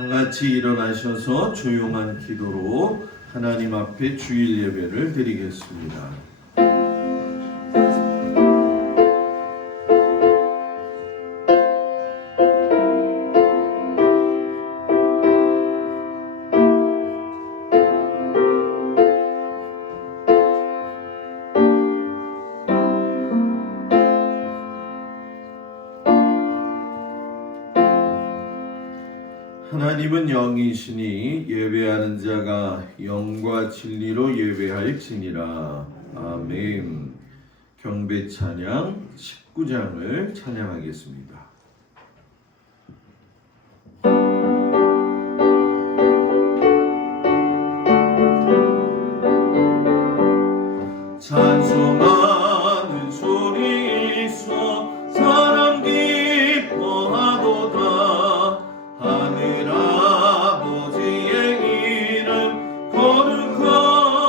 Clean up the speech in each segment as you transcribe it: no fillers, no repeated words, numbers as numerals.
다 같이 일어나셔서 조용한 기도로 하나님 앞에 주일 예배를 드리겠습니다. 하나님은 영이시니 예배하는 자가 영과 진리로 예배할지니라. 아멘. 경배 찬양 19장을 찬양하겠습니다. 찬송하는 소리 있어 사람 기뻐하도다. 하늘 아버지의 이름 거룩거룩하도다.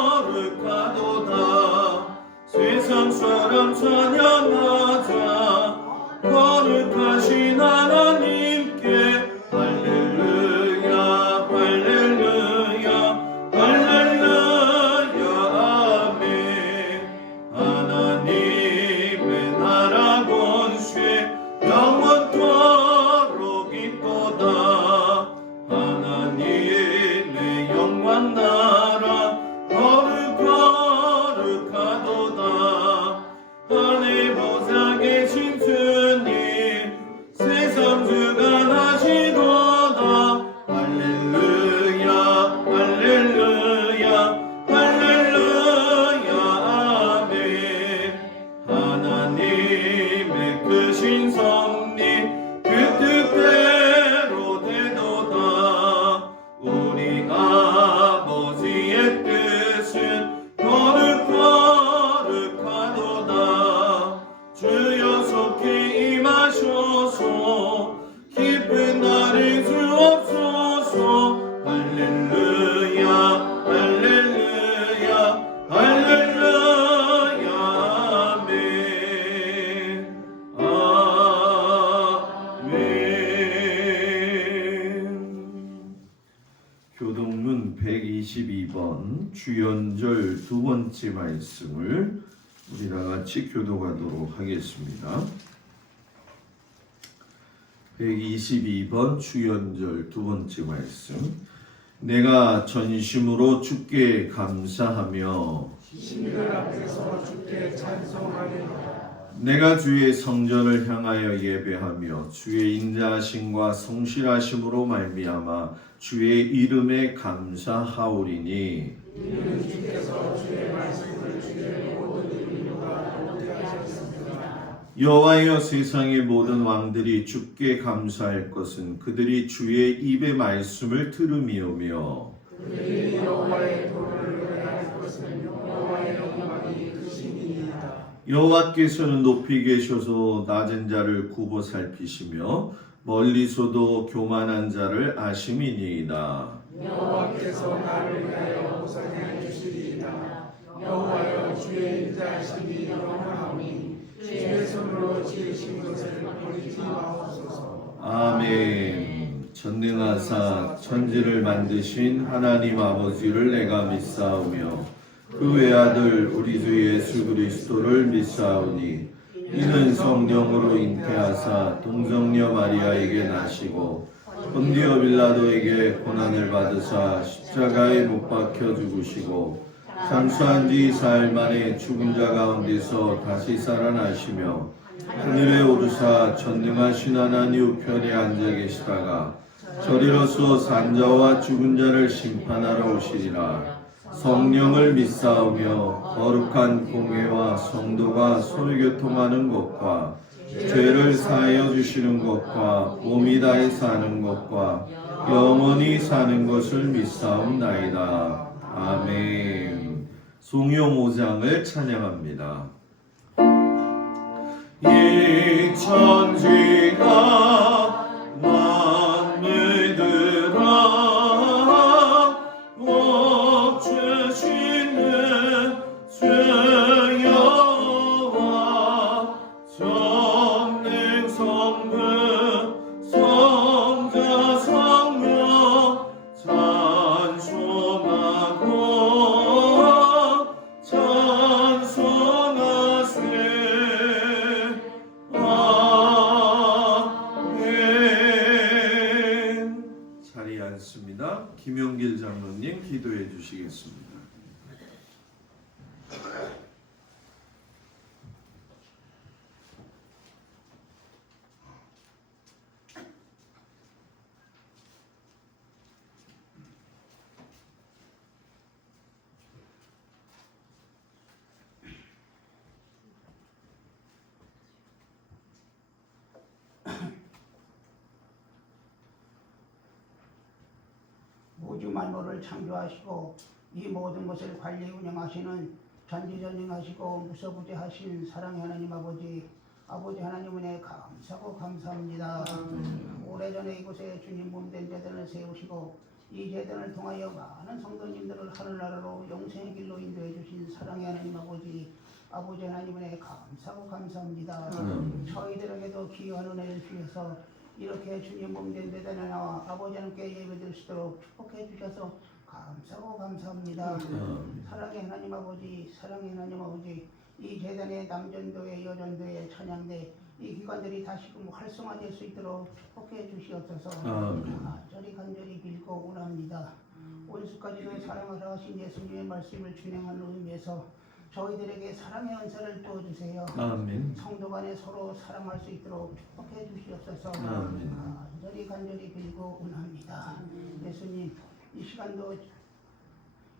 세상 사람 찬양하자. 거룩하신 하나님께 할렐루야 할렐루야 할렐루야 아멘. 하나님의 나라 권세 영원토록 있도다. 하나님의 영광 나라 거룩거룩하도다. 하늘 보좌 계신 주님 세상 주관하시도다. 할렐루야 할렐루야 할렐루야 아멘. 하나님의 크신 섭리 그 뜻대로 되도다. 우리 아버지의 뜻은 거룩거룩하도다. 주여 속히 임하소서. 깊은 나를 주옵소서. 할렐루야 할렐루야 할렐루야 아멘. 아멘. 교동문 122번 주연절 두 번째 말씀을 우리 다 같이 교독하도록 하겠습니다. 122번 주연절 두 번째 말씀. 내가 전심으로 주께 감사하며 신들 앞에서 주께 찬송하리라. 내가 주의 성전을 향하여 예배하며 주의 인자하심과 성실하심으로 말미암아 주의 이름에 감사하오리니. 이는 주께서 주의 말씀을 주의 모든 인류가 알게 하셨습니다. 여호와여 세상의 모든 왕들이 주께 감사할 것은 그들이 주의 입의 말씀을 들음이오며 그들이 여호와의 도를 노래할 것은 여호와의 영광이 크심이니이다. 여호와께서는 높이 계셔서 낮은 자를 굽어 살피시며 멀리서도 교만한 자를 아심이니이다. 여호와께서 나를 위하여 보상해 주시리이다. 여호와여 주의 인자하심이 영원하오니 주의 손으로 지으신 것을 버리지 마옵소서. 아멘. 전능하사 천지를 만드신 하나님 아버지를 내가 믿사오며 그 외아들 우리 주 예수 그리스도를 믿사오니 이는 성령으로 잉태하사 동정녀 마리아에게 나시고 본디오 빌라도에게 고난을 받으사 십자가에 못 박혀 죽으시고 장수한 지 사흘 만에 죽은 자 가운데서 다시 살아나시며 하늘에 오르사 전능하신 하나님 우편에 앉아 계시다가 저리로서 산자와 죽은 자를 심판하러 오시리라. 성령을 믿사오며 거룩한 공회와 성도가 서로 교통하는 것과 죄를 사하여 주시는 것과 몸이 다해 사는 것과 영원히 사는 것을 믿사옵나이다. 아멘. 송요 5장을 찬양합니다. 이 천지가 만물들아 옥주시는 주 여호와 전능 성부 성자 성령 주시겠습니다. 우주 만물을 창조하시고 이 모든 것을 관리 운영하시는 전지전능하시고 무서부재하신 사랑의 하나님 아버지 하나님 은혜 감사하고 감사합니다. 오래전에 이곳에 주님 몸된 제단을 세우시고 이 제단을 통하여 많은 성도님들을 하늘나라로 영생의 길로 인도해 주신 사랑의 하나님 아버지 하나님 은혜 감사하고 감사합니다. 저희들에게도 귀한 은혜를 주셔서 이렇게 주님 몸된 제단에 나와 아버지 하나님께 예배드릴 수 있도록 축복해 주셔서 감사하고 감사합니다. 사랑의 하나님 아버지 이 제단의 남전도회 여전도회 찬양대 이 기관들이 다시금 활성화될 수 있도록 축복해 주시옵소서. 간절히 빌고 원합니다. 온수까지도 사랑하라 하신 예수님의 말씀을 준행하는 의미에서 저희들에게 사랑의 은사를 부어주세요. 아멘. 성도 간에 서로 사랑할 수 있도록 축복해 주시옵소서. 간절히 빌고 원합니다. 예수님 이 시간도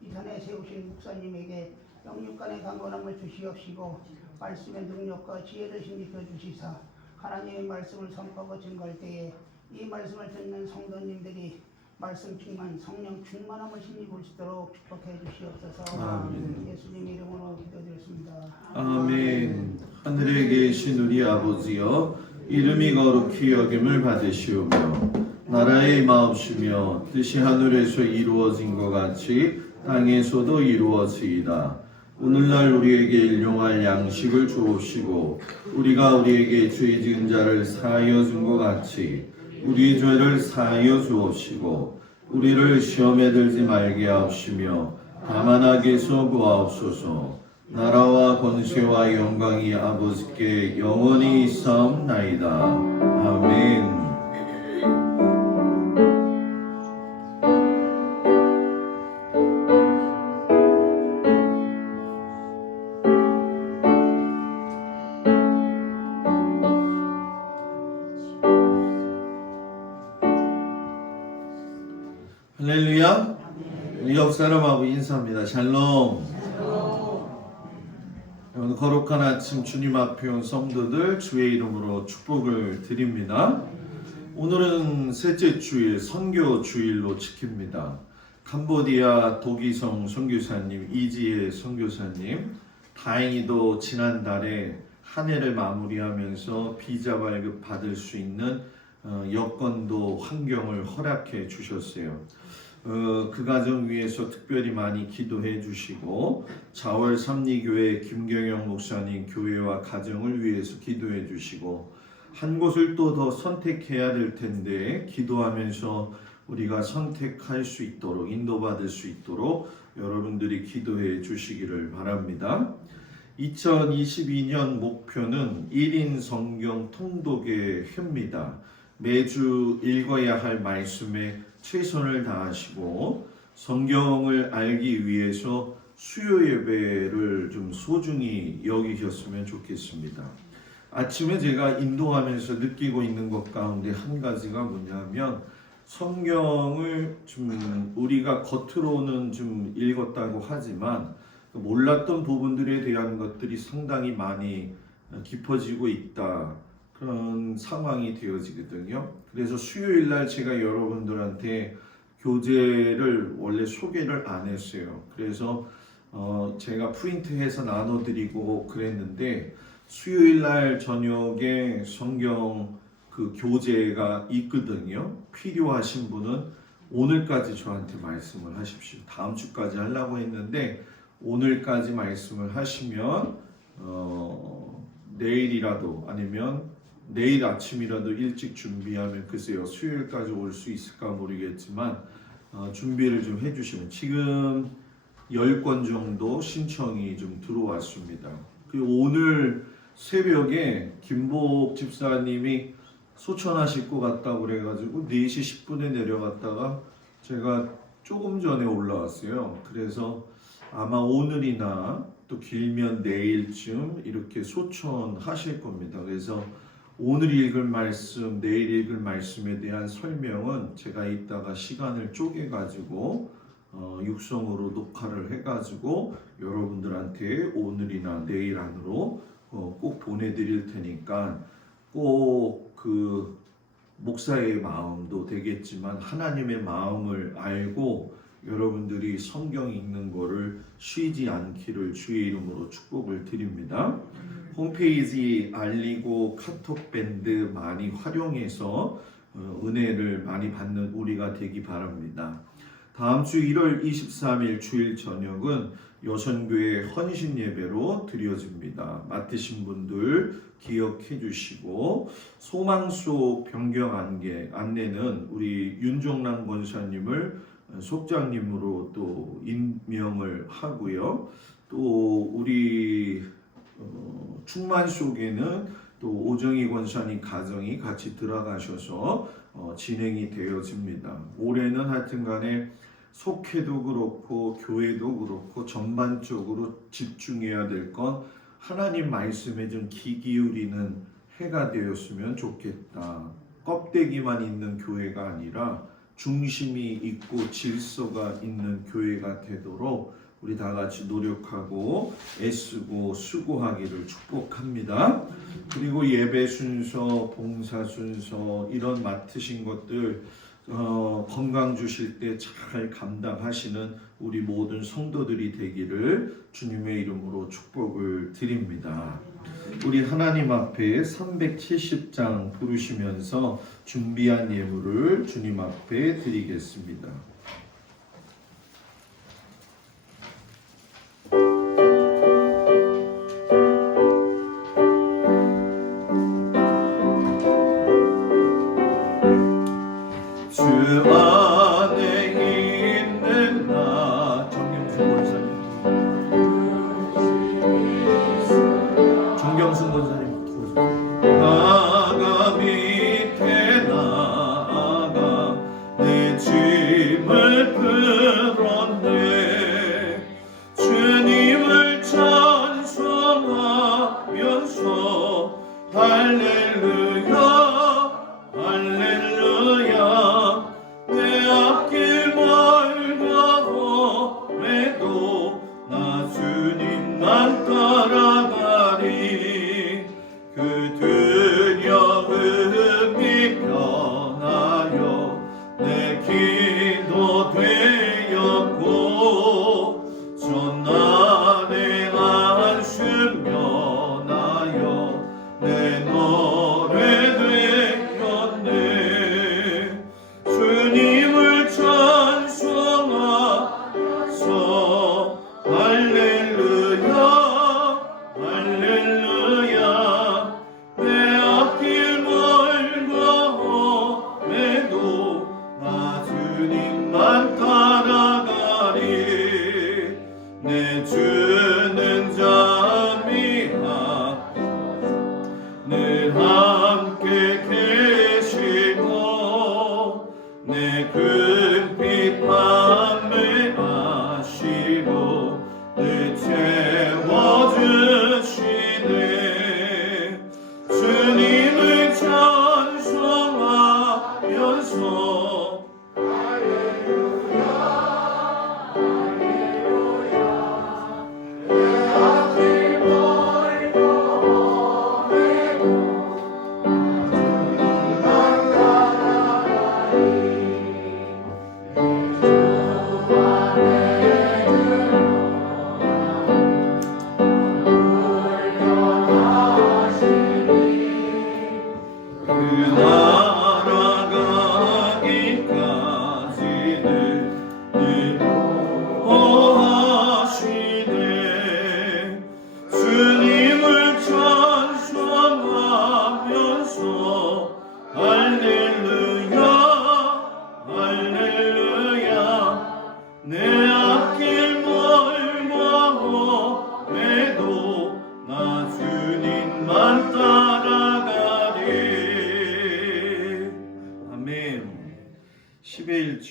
이 산에 세우신 목사님에게 영육간의 강건함을 주시옵시고 말씀의 능력과 지혜를 힘입혀 주시사 하나님의 말씀을 선포하고 증거할 때에 이 말씀을 듣는 성도님들이 말씀 충만 성령 충만함을 힘입을 수 있도록 축복해 주시옵소서. 아멘. 예수님 이름으로 기도드렸습니다. 아멘. 하늘에 계신 우리 아버지여 이름이 거룩히 여김을 받으시오며 나라의 마옵시며 뜻이 하늘에서 이루어진 것 같이 땅에서도 이루어지이다. 오늘날 우리에게 일용할 양식을 주옵시고 우리가 우리에게 죄 지은 자를 사하여 준 것 같이 우리 죄를 사하여 주옵시고 우리를 시험에 들지 말게 하옵시며 다만 악에서 구하옵소서. 나라와 권세와 영광이 아버지께 영원히 있사옵나이다. 아멘. 할렐루야. 옆 사람하고 인사합니다. 샬롬. 오늘 거룩한 아침 주님 앞에 온 성도들 주의 이름으로 축복을 드립니다. 오늘은 셋째 주일 선교 주일로 지킵니다. 캄보디아 도기성 선교사님, 이지혜 선교사님, 다행히도 지난달에 한 해를 마무리하면서 비자 발급 받을 수 있는 여건도 환경을 허락해 주셨어요. 그 가정 위해서 특별히 많이 기도해 주시고 자월 삼리교회 김경영 목사님 교회와 가정을 위해서 기도해 주시고 한 곳을 또 더 선택해야 될 텐데 기도하면서 우리가 선택할 수 있도록 인도받을 수 있도록 여러분들이 기도해 주시기를 바랍니다. 2022년 목표는 1인 성경 통독의 회입니다. 매주 읽어야 할 말씀에 최선을 다하시고 성경을 알기 위해서 수요 예배를 좀 소중히 여기셨으면 좋겠습니다. 아침에 제가 인도하면서 느끼고 있는 것 가운데 한 가지가 뭐냐면 성경을 좀 우리가 겉으로는 좀 읽었다고 하지만 몰랐던 부분들에 대한 것들이 상당히 많이 깊어지고 있다. 그런 상황이 되어지거든요. 그래서 수요일 날 제가 여러분들한테 교재를 원래 소개를 안 했어요. 그래서 제가 프린트해서 나눠드리고 그랬는데 수요일 날 저녁에 성경 그 교재가 있거든요. 필요하신 분은 오늘까지 저한테 말씀을 하십시오. 다음 주까지 하려고 했는데 오늘까지 말씀을 하시면 내일이라도 아니면 내일 아침이라도 일찍 준비하면 글쎄요 수요일까지 올 수 있을까 모르겠지만 준비를 좀 해주시면 지금 10권 정도 신청이 좀 들어왔습니다. 그리고 오늘 새벽에 김복 집사님이 소천하실 것 같다고 그래가지고 4시 10분에 내려갔다가 제가 조금 전에 올라왔어요. 그래서 아마 오늘이나 또 길면 내일쯤 이렇게 소천하실 겁니다. 그래서 오늘 읽을 말씀, 내일 읽을 말씀에 대한 설명은 제가 이따가 시간을 쪼개가지고 육성으로 녹화를 해가지고 여러분들한테 오늘이나 내일 안으로 꼭 보내드릴 테니까 꼭 그 목사의 마음도 되겠지만 하나님의 마음을 알고 여러분들이 성경 읽는 거를 쉬지 않기를 주의 이름으로 축복을 드립니다. 홈페이지 알리고 카톡 밴드 많이 활용해서 은혜를 많이 받는 우리가 되기 바랍니다. 다음 주 1월 23일 주일 저녁은 여선교회 헌신 예배로 드려집니다. 맡으신 분들 기억해 주시고 소망소 변경 안내는 우리 윤종란 권사님을 속장님으로 또 임명을 하고요. 또 우리 충만 속에는 또 오정희 권사님 가정이 같이 들어가셔서 진행이 되어집니다. 올해는 하여튼간에 속회도 그렇고 교회도 그렇고 전반적으로 집중해야 될 건 하나님 말씀에 좀 귀 기울이는 해가 되었으면 좋겠다. 껍데기만 있는 교회가 아니라 중심이 있고 질서가 있는 교회가 되도록 우리 다 같이 노력하고 애쓰고 수고하기를 축복합니다. 그리고 예배 순서, 봉사 순서 이런 맡으신 것들 건강 주실 때 잘 감당하시는 우리 모든 성도들이 되기를 주님의 이름으로 축복을 드립니다. 우리 하나님 앞에 370장 부르시면서 준비한 예물을 주님 앞에 드리겠습니다.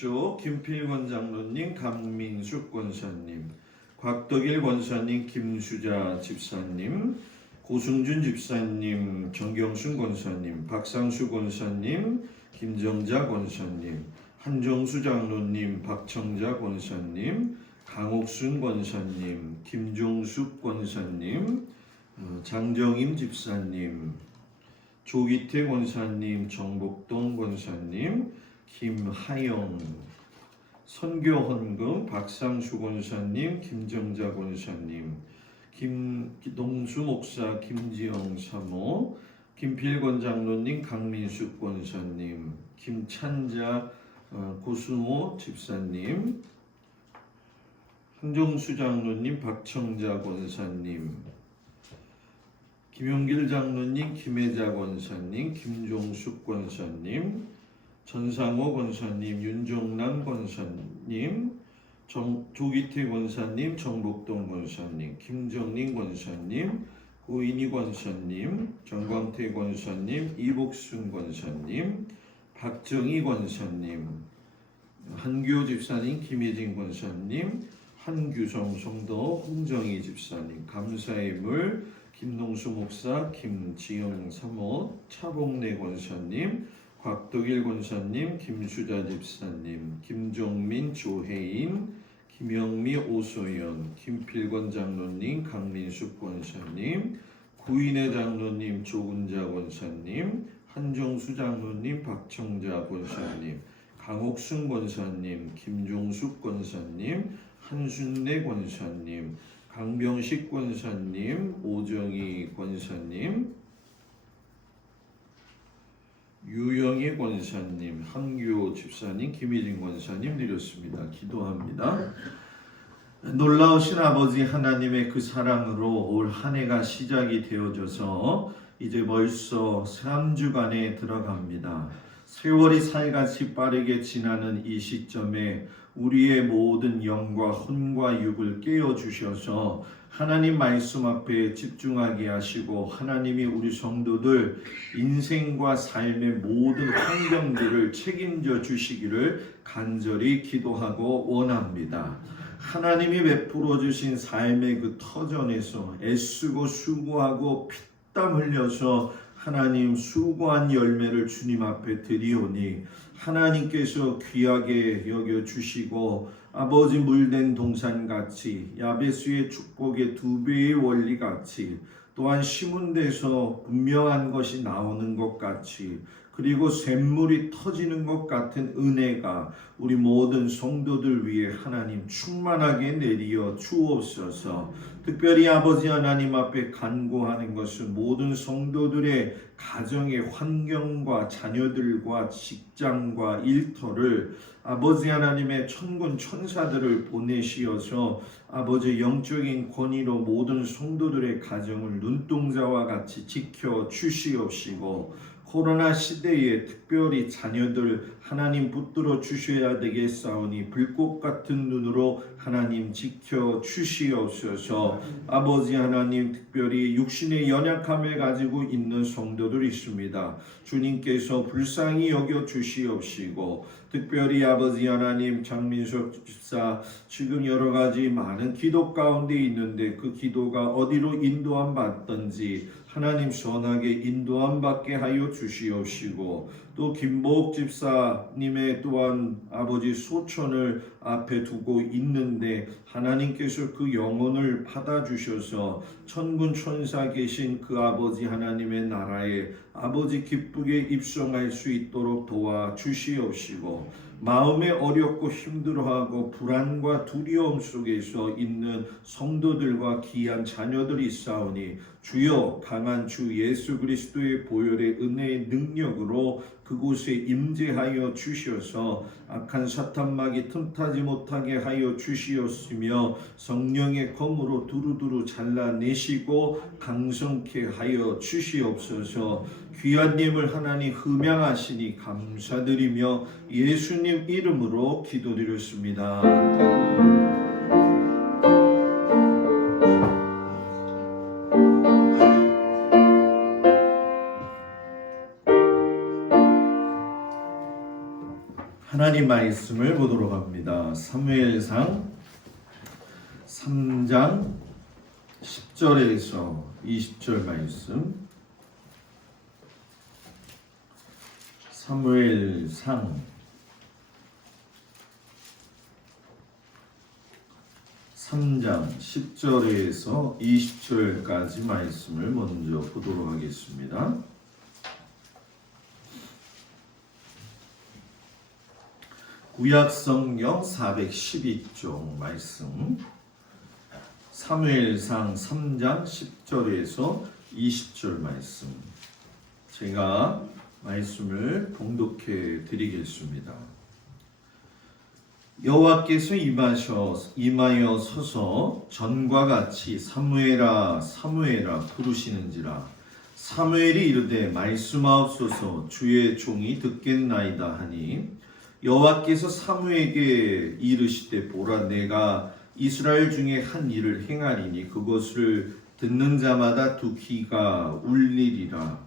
왼쪽 김필권 장로님, 강민숙 권사님, 곽덕일 권사님, 김수자 집사님, 고승준 집사님, 정경순 권사님, 박상수 권사님, 김정자 권사님, 한정수 장로님, 박청자 권사님, 강옥순 권사님, 김종숙 권사님, 장정임 집사님, 조기태 권사님, 정복동 권사님, 김하영, 선교헌금, 박상수 권사님, 김정자 권사님, 김동수 목사, 김지영 사모, 김필권 장로님, 강민숙 권사님, 김찬자 고수모 집사님, 한정수 장로님, 박청자 권사님, 김용길 장로님, 김혜자 권사님, 김종숙 권사님, 전상호 권사님, 윤종남 권사님, 조기태 권사님, 정복동 권사님, 김정린 권사님, 고인희 권사님, 정광태 권사님, 이복순 권사님, 박정희 권사님, 한규 집사님, 김혜진 권사님, 한규성 성도, 홍정희 집사님, 감사의 물, 김농수 목사, 김지영 사모, 차봉래 권사님, 곽덕일 권사님, 김수자 집사님, 김종민, 조혜인, 김영미, 오소연, 김필권 장로님, 강민숙 권사님, 구인의 장로님, 조근자 권사님, 한정수 장로님, 박청자 권사님, 강옥순 권사님, 김종숙 권사님, 한순례 권사님, 강병식 권사님, 오정희 권사님, 유영희 권사님, 한규호 집사님, 김희진 권사님 드렸습니다. 기도합니다. 놀라우신 아버지 하나님의 그 사랑으로 올 한 해가 시작이 되어져서 이제 벌써 3주간에 들어갑니다. 세월이 살같이 빠르게 지나는 이 시점에 우리의 모든 영과 혼과 육을 깨워주셔서 하나님 말씀 앞에 집중하게 하시고 하나님이 우리 성도들 인생과 삶의 모든 환경들을 책임져 주시기를 간절히 기도하고 원합니다. 하나님이 베풀어 주신 삶의 그 터전에서 애쓰고 수고하고 피땀 흘려서 하나님 수고한 열매를 주님 앞에 드리오니 하나님께서 귀하게 여겨주시고 아버지 물된 동산같이 야베스의 축복의 2배의 원리같이 또한 심은 데서 분명한 것이 나오는 것 같이 그리고 샘물이 터지는 것 같은 은혜가 우리 모든 성도들 위해 하나님 충만하게 내리어 주옵소서. 특별히 아버지 하나님 앞에 간구하는 것은 모든 성도들의 가정의 환경과 자녀들과 직장과 일터를 아버지 하나님의 천군 천사들을 보내시어서 아버지 영적인 권위로 모든 성도들의 가정을 눈동자와 같이 지켜 주시옵시고 코로나 시대에 특별히 자녀들 하나님 붙들어 주셔야 되겠사오니 불꽃 같은 눈으로 하나님 지켜 주시옵소서. 아버지 하나님 특별히 육신의 연약함을 가지고 있는 성도들이 있습니다. 주님께서 불쌍히 여겨 주시옵시고 특별히 아버지 하나님 장민석 집사 지금 여러 가지 많은 기도 가운데 있는데 그 기도가 어디로 인도함 받든지 하나님 선하게 인도함 받게 하여 주시옵시고 또 김보옥 집사님의 또한 아버지 소천을 앞에 두고 있는데 하나님께서 그 영혼을 받아주셔서 천군 천사 계신 그 아버지 하나님의 나라에 아버지 기쁘게 입성할 수 있도록 도와주시옵시고 마음에 어렵고 힘들어하고 불안과 두려움 속에서 있는 성도들과 귀한 자녀들이 있사오니 주여 강한 주 예수 그리스도의 보혈의 은혜의 능력으로 그곳에 임재하여 주셔서 악한 사탄막이 틈타지 못하게 하여 주시었으며 성령의 검으로 두루두루 잘라내시고 강성케 하여 주시옵소서. 귀한 님을 하나님 흠양하시니 감사드리며 예수님 이름으로 기도드렸습니다. 하나님 말씀을 보도록 합니다. 사무엘상 3장 10절에서 20절 말씀. 사무엘상 3장 10절에서 20절까지 말씀을 먼저 보도록 하겠습니다. 구약성경 412쪽 말씀, 사무엘상 3장 10절에서 20절 말씀, 제가 말씀을 봉독해 드리겠습니다. 여호와께서 임하여 서서 전과 같이 사무엘아 사무엘아 부르시는지라. 사무엘이 이르되 말씀하옵소서, 주의 종이 듣겠나이다 하니, 여호와께서 사무엘에게 이르시되 보라, 내가 이스라엘 중에 한 일을 행하리니 그것을 듣는 자마다 두 귀가 울리리라.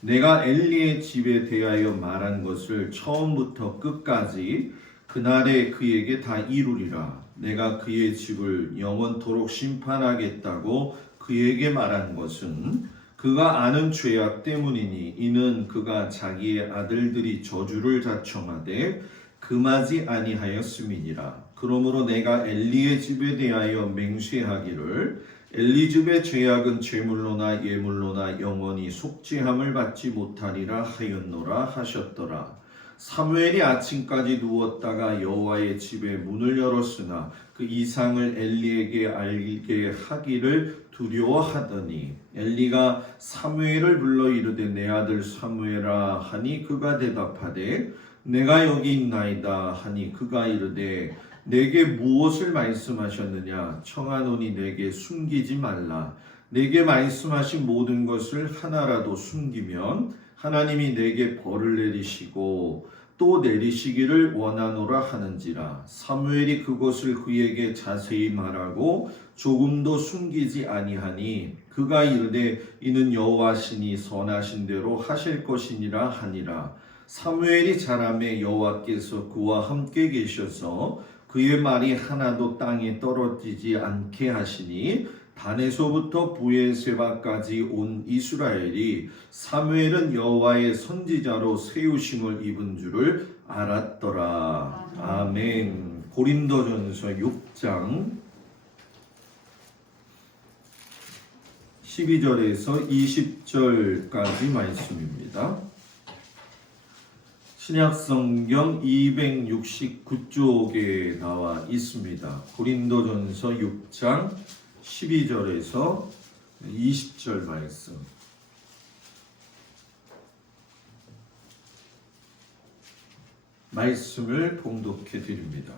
내가 엘리의 집에 대하여 말한 것을 처음부터 끝까지 그날에 그에게 다 이루리라. 내가 그의 집을 영원토록 심판하겠다고 그에게 말한 것은 그가 아는 죄악 때문이니, 이는 그가 자기의 아들들이 저주를 자청하되 금하지 아니하였음이니라. 그러므로 내가 엘리의 집에 대하여 맹세하기를, 엘리 집의 죄악은 제물로나 예물로나 영원히 속죄함을 받지 못하리라 하였노라 하셨더라. 사무엘이 아침까지 누웠다가 여호와의 집에 문을 열었으나 그 이상을 엘리에게 알게 하기를 두려워하더니, 엘리가 사무엘을 불러 이르되 내 아들 사무엘아 하니, 그가 대답하되 내가 여기 있나이다 하니, 그가 이르되 내게 무엇을 말씀하셨느냐? 청하노니 내게 숨기지 말라. 내게 말씀하신 모든 것을 하나라도 숨기면 하나님이 내게 벌을 내리시고 또 내리시기를 원하노라 하는지라. 사무엘이 그것을 그에게 자세히 말하고 조금도 숨기지 아니하니, 그가 이르되 이는 여호와시니 선하신 대로 하실 것이니라 하니라. 사무엘이 자라매 여호와께서 그와 함께 계셔서 그의 말이 하나도 땅에 떨어지지 않게 하시니, 단에서부터 브에세바까지 온 이스라엘이 사무엘은 여호와의 선지자로 세우심을 입은 줄을 알았더라. 아멘. 고린도전서 6장 12절에서 20절까지 말씀입니다. 신약성경 269쪽에 나와 있습니다. 고린도전서 6장 12절에서 20절 말씀. 말씀을 봉독해 드립니다.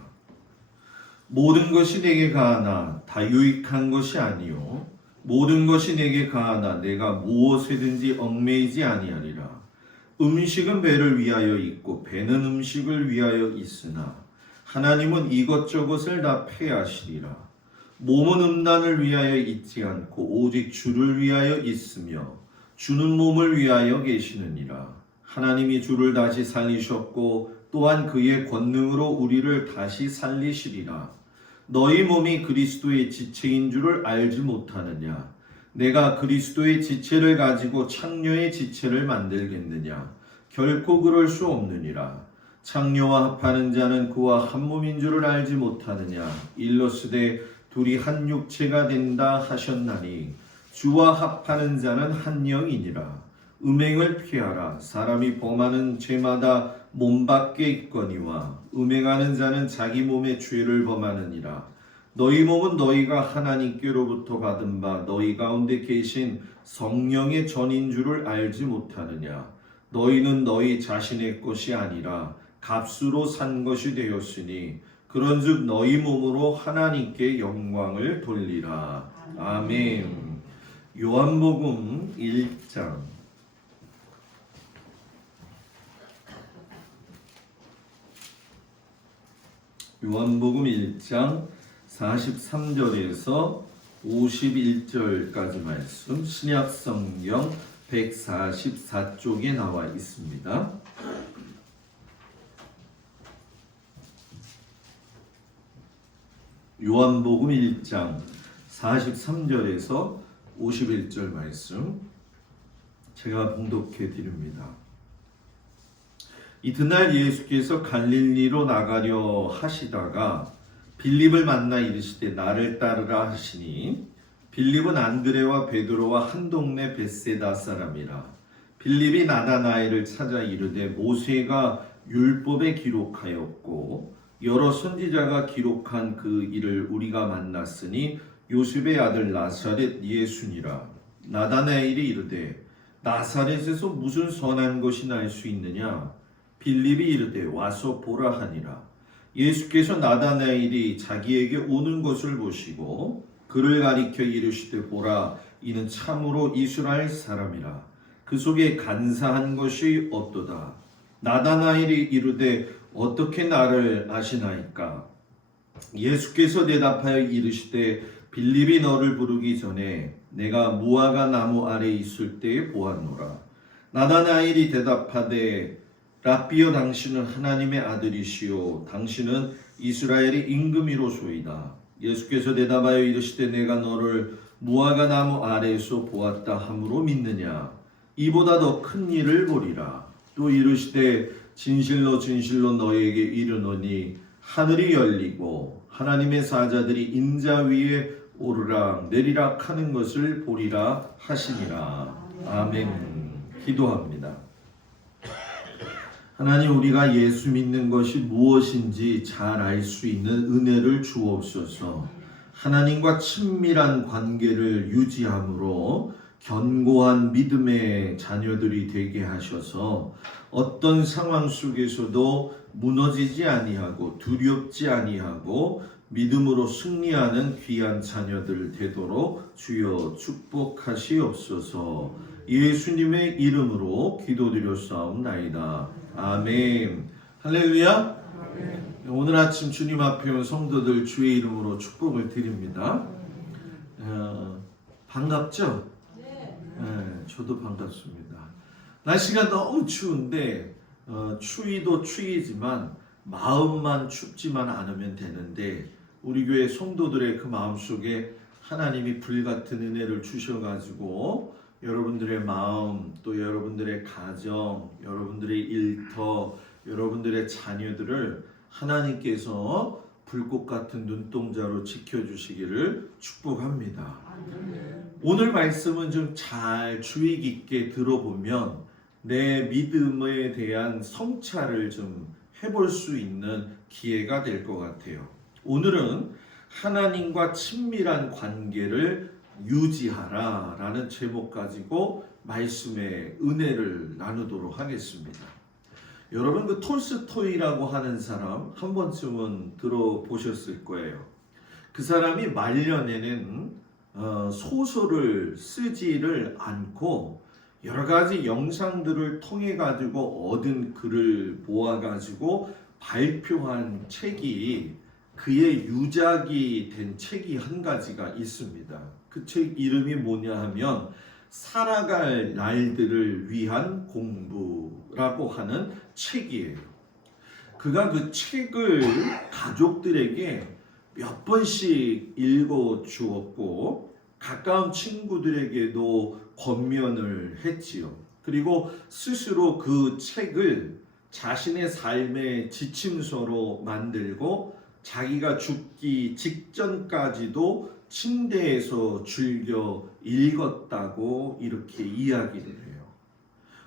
모든 것이 내게 가하나 다 유익한 것이 아니요, 모든 것이 내게 가하나 내가 무엇에든지 얽매이지 아니하리라. 음식은 배를 위하여 있고 배는 음식을 위하여 있으나 하나님은 이것저것을 다 패하시리라. 몸은 음란을 위하여 있지 않고 오직 주를 위하여 있으며 주는 몸을 위하여 계시느니라. 하나님이 주를 다시 살리셨고 또한 그의 권능으로 우리를 다시 살리시리라. 너희 몸이 그리스도의 지체인 줄을 알지 못하느냐? 내가 그리스도의 지체를 가지고 창녀의 지체를 만들겠느냐? 결코 그럴 수 없느니라. 창녀와 합하는 자는 그와 한 몸인 줄을 알지 못하느냐? 일러스되 둘이 한 육체가 된다 하셨나니, 주와 합하는 자는 한 영이니라. 음행을 피하라. 사람이 범하는 죄마다 몸 밖에 있거니와 음행하는 자는 자기 몸의 죄를 범하느니라. 너희 몸은 너희가 하나님께로부터 받은 바 너희 가운데 계신 성령의 전인 줄을 알지 못하느냐? 너희는 너희 자신의 것이 아니라 값으로 산 것이 되었으니 그런즉 너희 몸으로 하나님께 영광을 돌리라. 아멘. 요한복음 1장 요한복음 1장 43절에서 51절까지 말씀, 신약성경 144쪽에 나와 있습니다. 요한복음 1장 43절에서 51절 말씀 제가 봉독해 드립니다. 이튿날 예수께서 갈릴리로 나가려 하시다가 빌립을 만나 이르시되 나를 따르라 하시니 빌립은 안드레와 베드로와 한 동네 벳세다 사람이라. 빌립이 나다나엘을 찾아 이르되 모세가 율법에 기록하였고 여러 선지자가 기록한 그 일을 우리가 만났으니 요셉의 아들 나사렛 예수니라. 나다나엘이 이르되 나사렛에서 무슨 선한 것이 날 수 있느냐? 빌립이 이르되 와서 보라 하니라. 예수께서 나다나엘이 자기에게 오는 것을 보시고 그를 가리켜 이르시되 보라 이는 참으로 이스라엘 사람이라. 그 속에 간사한 것이 없도다. 나다나엘이 이르되 어떻게 나를 아시나이까? 예수께서 대답하여 이르시되 빌립이 너를 부르기 전에 내가 무화과 나무 아래 있을 때에 보았노라. 나다나엘이 대답하되 랍비여 당신은 하나님의 아들이시요 당신은 이스라엘의 임금이로소이다. 예수께서 대답하여 이르시되 내가 너를 무화과 나무 아래에서 보았다 함으로 믿느냐? 이보다 더 큰 일을 보리라. 또 이르시되 진실로 진실로 너에게 이르노니 하늘이 열리고 하나님의 사자들이 인자 위에 오르락 내리락 하는 것을 보리라 하시니라. 아멘. 기도합니다. 하나님, 우리가 예수 믿는 것이 무엇인지 잘 알 수 있는 은혜를 주옵소서. 하나님과 친밀한 관계를 유지함으로 견고한 믿음의 자녀들이 되게 하셔서 어떤 상황 속에서도 무너지지 아니하고 두렵지 아니하고 믿음으로 승리하는 귀한 자녀들 되도록 주여 축복하시옵소서. 예수님의 이름으로 기도드렸사옵나이다. 아멘. 할렐루야. 오늘 아침 주님 앞에 온 성도들 주의 이름으로 축복을 드립니다. 반갑죠? 네, 저도 반갑습니다. 날씨가 너무 추운데 추위도 추위지만 마음만 춥지만 않으면 되는데 우리 교회 성도들의 그 마음속에 하나님이 불같은 은혜를 주셔가지고 여러분들의 마음 또 여러분들의 가정 여러분들의 일터 여러분들의 자녀들을 하나님께서 불꽃 같은 눈동자로 지켜주시기를 축복합니다. 오늘 말씀은 좀 잘 주의 깊게 들어보면 내 믿음에 대한 성찰을 좀 해볼 수 있는 기회가 될 것 같아요. 오늘은 하나님과 친밀한 관계를 유지하라 라는 제목 가지고 말씀의 은혜를 나누도록 하겠습니다. 여러분 그 톨스토이라고 하는 사람 한 번쯤은 들어보셨을 거예요. 그 사람이 말년에는 소설을 쓰지를 않고 여러 가지 영상들을 통해 가지고 얻은 글을 모아 가지고 발표한 책이 그의 유작이 된 책이 한 가지가 있습니다. 그 책 이름이 뭐냐 하면 살아갈 날들을 위한 공부라고 하는 책이에요. 그가 그 책을 가족들에게 몇 번씩 읽어 주었고 가까운 친구들에게도 권면을 했지요. 그리고 스스로 그 책을 자신의 삶의 지침서로 만들고 자기가 죽기 직전까지도 침대에서 즐겨 읽었다고 이렇게 이야기를 해요.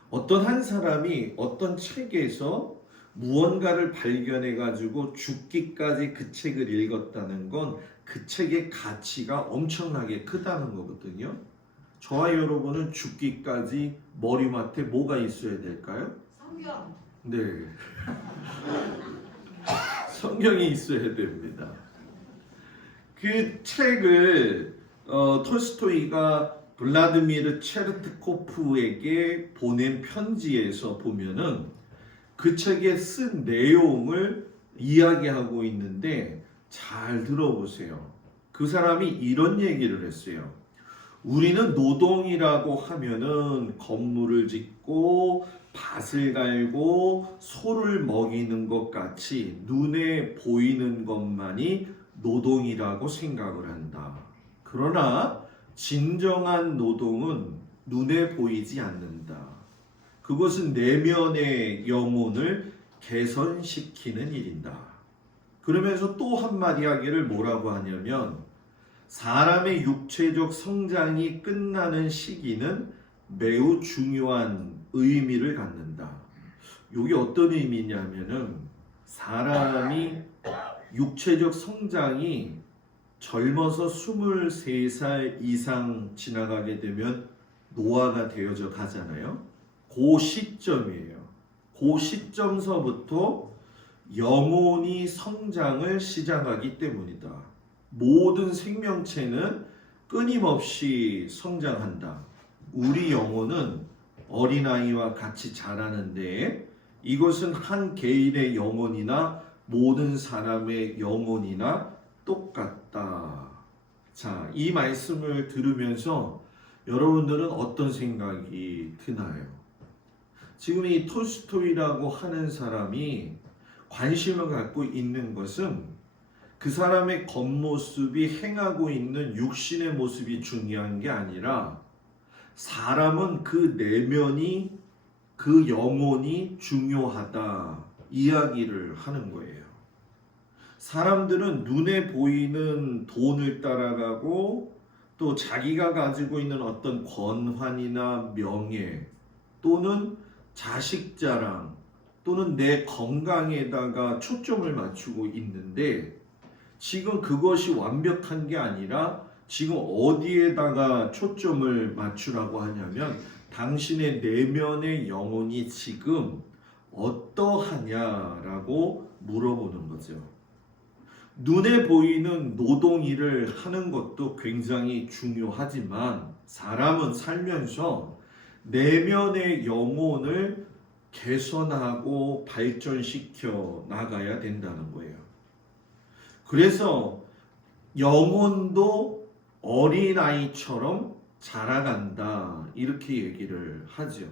어떤 한 사람이 어떤 책에서 무언가를 발견해 가지고 죽기까지 그 책을 읽었다는 건 그 책의 가치가 엄청나게 크다는 거거든요. 저와 여러분은 죽기까지 머리맡에 뭐가 있어야 될까요? 성경. 네. 성경이 있어야 됩니다. 그 책을 톨스토이가 블라드미르 체르트코프에게 보낸 편지에서 보면은 그 책에 쓴 내용을 이야기하고 있는데 잘 들어보세요. 그 사람이 이런 얘기를 했어요. 우리는 노동이라고 하면은 건물을 짓고 밭을 갈고 소를 먹이는 것 같이 눈에 보이는 것만이 노동이라고 생각을 한다. 그러나 진정한 노동은 눈에 보이지 않는다. 그것은 내면의 영혼을 개선시키는 일이다. 그러면서 또 한마디 하기를 뭐라고 하냐면 사람의 육체적 성장이 끝나는 시기는 매우 중요한 의미를 갖는다. 이게 어떤 의미냐면은 사람이 육체적 성장이 젊어서 23살 이상 지나가게 되면 노화가 되어져 가잖아요. 그 시점이에요. 그 시점서부터 영혼이 성장을 시작하기 때문이다. 모든 생명체는 끊임없이 성장한다. 우리 영혼은 어린아이와 같이 자라는데 이것은 한 개인의 영혼이나 모든 사람의 영혼이나 똑같다. 자, 이 말씀을 들으면서 여러분들은 어떤 생각이 드나요? 지금 이 톨스토이라고 하는 사람이 관심을 갖고 있는 것은 그 사람의 겉모습이 행하고 있는 육신의 모습이 중요한 게 아니라 사람은 그 내면이 그 영혼이 중요하다 이야기를 하는 거예요. 사람들은 눈에 보이는 돈을 따라가고 또 자기가 가지고 있는 어떤 권한이나 명예 또는 자식 자랑 또는 내 건강에다가 초점을 맞추고 있는데 지금 그것이 완벽한 게 아니라 지금 어디에다가 초점을 맞추라고 하냐면 당신의 내면의 영혼이 지금 어떠하냐라고 물어보는 거죠. 눈에 보이는 노동 일을 하는 것도 굉장히 중요하지만 사람은 살면서 내면의 영혼을 개선하고 발전시켜 나가야 된다는 거예요. 그래서 영혼도 어린아이처럼 자라간다 이렇게 얘기를 하죠.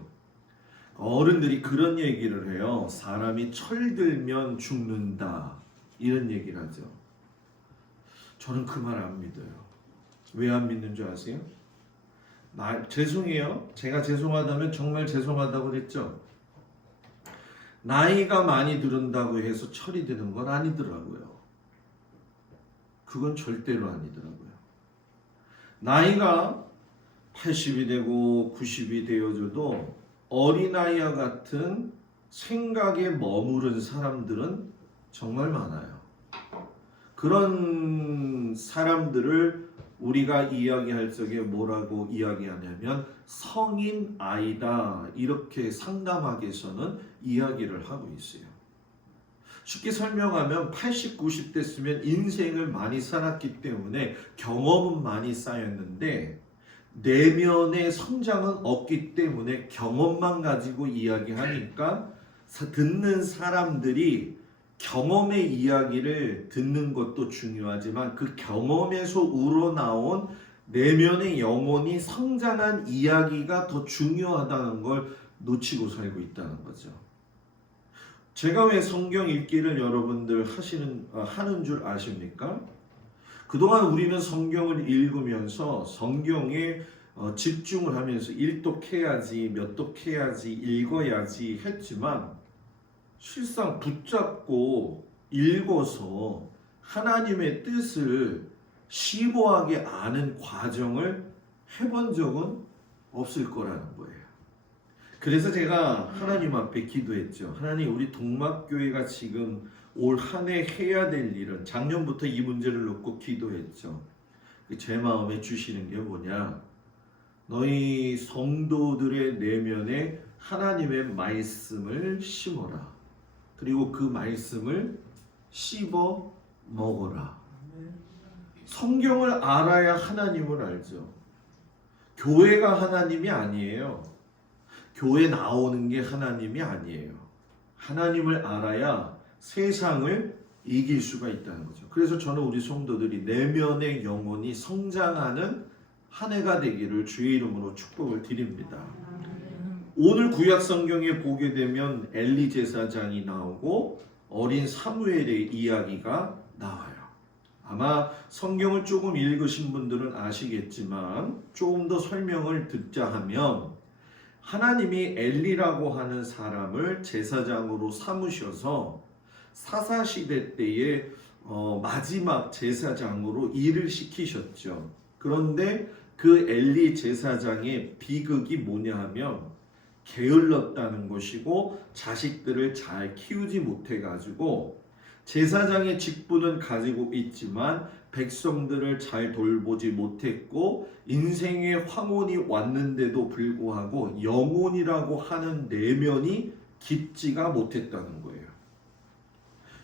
어른들이 그런 얘기를 해요. 사람이 철들면 죽는다 이런 얘기를 하죠. 저는 그 말 안 믿어요. 왜 안 믿는 줄 아세요? 죄송해요. 제가 죄송하다면 정말 죄송하다고 그랬죠. 나이가 많이 들은다고 해서 철이 드는 건 아니더라고요. 그건 절대로 아니더라고요. 나이가 80이 되고 90이 되어져도 어린아이와 같은 생각에 머무른 사람들은 정말 많아요. 그런 사람들을 우리가 이야기할 적에 뭐라고 이야기하냐면 성인 아이다 이렇게 상담학에서는 이야기를 하고 있어요. 쉽게 설명하면 80, 90 됐으면 인생을 많이 살았기 때문에 경험은 많이 쌓였는데 내면의 성장은 없기 때문에 경험만 가지고 이야기하니까 듣는 사람들이 경험의 이야기를 듣는 것도 중요하지만 그 경험에서 우러나온 내면의 영혼이 성장한 이야기가 더 중요하다는 걸 놓치고 살고 있다는 거죠. 제가 왜 성경 읽기를 여러분들 하는 줄 아십니까? 그동안 우리는 성경을 읽으면서 성경에 집중을 하면서 일독해야지, 몇독해야지, 읽어야지 했지만 실상 붙잡고 읽어서 하나님의 뜻을 심오하게 아는 과정을 해본 적은 없을 거라는 거예요. 그래서 제가 하나님 앞에 기도했죠. 하나님, 우리 동막교회가 지금 올 한 해 해야 될 일은, 작년부터 이 문제를 놓고 기도했죠. 제 마음에 주시는 게 뭐냐? 너희 성도들의 내면에 하나님의 말씀을 심어라. 그리고 그 말씀을 씹어 먹어라. 성경을 알아야 하나님을 알죠. 교회가 하나님이 아니에요. 교회 나오는 게 하나님이 아니에요. 하나님을 알아야 세상을 이길 수가 있다는 거죠. 그래서 저는 우리 성도들이 내면의 영혼이 성장하는 한 해가 되기를 주의 이름으로 축복을 드립니다. 오늘 구약 성경에 보게 되면 엘리 제사장이 나오고 어린 사무엘의 이야기가 나와요. 아마 성경을 조금 읽으신 분들은 아시겠지만 조금 더 설명을 듣자 하면 하나님이 엘리라고 하는 사람을 제사장으로 삼으셔서 사사시대 때에 마지막 제사장으로 일을 시키셨죠. 그런데 그 엘리 제사장의 비극이 뭐냐 하면 게을렀다는 것이고 자식들을 잘 키우지 못해가지고 제사장의 직분은 가지고 있지만 백성들을 잘 돌보지 못했고 인생의 황혼이 왔는데도 불구하고 영혼이라고 하는 내면이 깊지가 못했다는 거예요.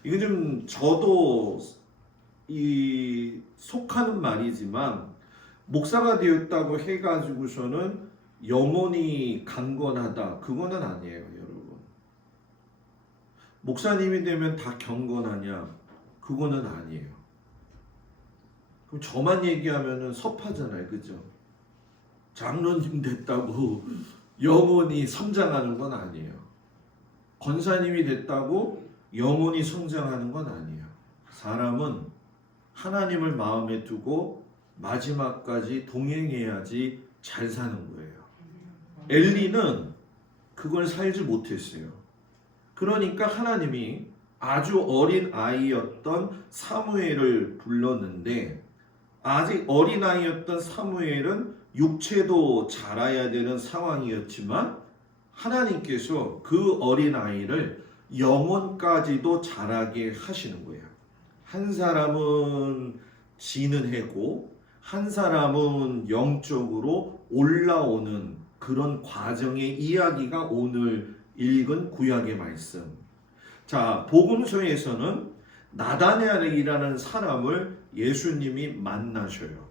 이거 좀 저도 속하는 말이지만 목사가 되었다고 해가지고서는 영혼이 강건하다 그거는 아니에요, 여러분. 목사님이 되면 다 경건하냐? 그거는 아니에요. 그럼 저만 얘기하면은 섭하잖아요, 그죠? 장로님 됐다고 영혼이 성장하는 건 아니에요. 권사님이 됐다고 영혼이 성장하는 건 아니에요. 사람은 하나님을 마음에 두고 마지막까지 동행해야지 잘 사는 거예요. 엘리는 그걸 살지 못했어요. 그러니까 하나님이 아주 어린 아이였던 사무엘을 불렀는데 아직 어린 아이였던 사무엘은 육체도 자라야 되는 상황이었지만 하나님께서 그 어린 아이를 영혼까지도 자라게 하시는 거예요. 한 사람은 지는 해고 한 사람은 영적으로 올라오는 그런 과정의 이야기가 오늘 읽은 구약의 말씀. 자, 복음서에서는 나다나엘이라는 사람을 예수님이 만나셔요.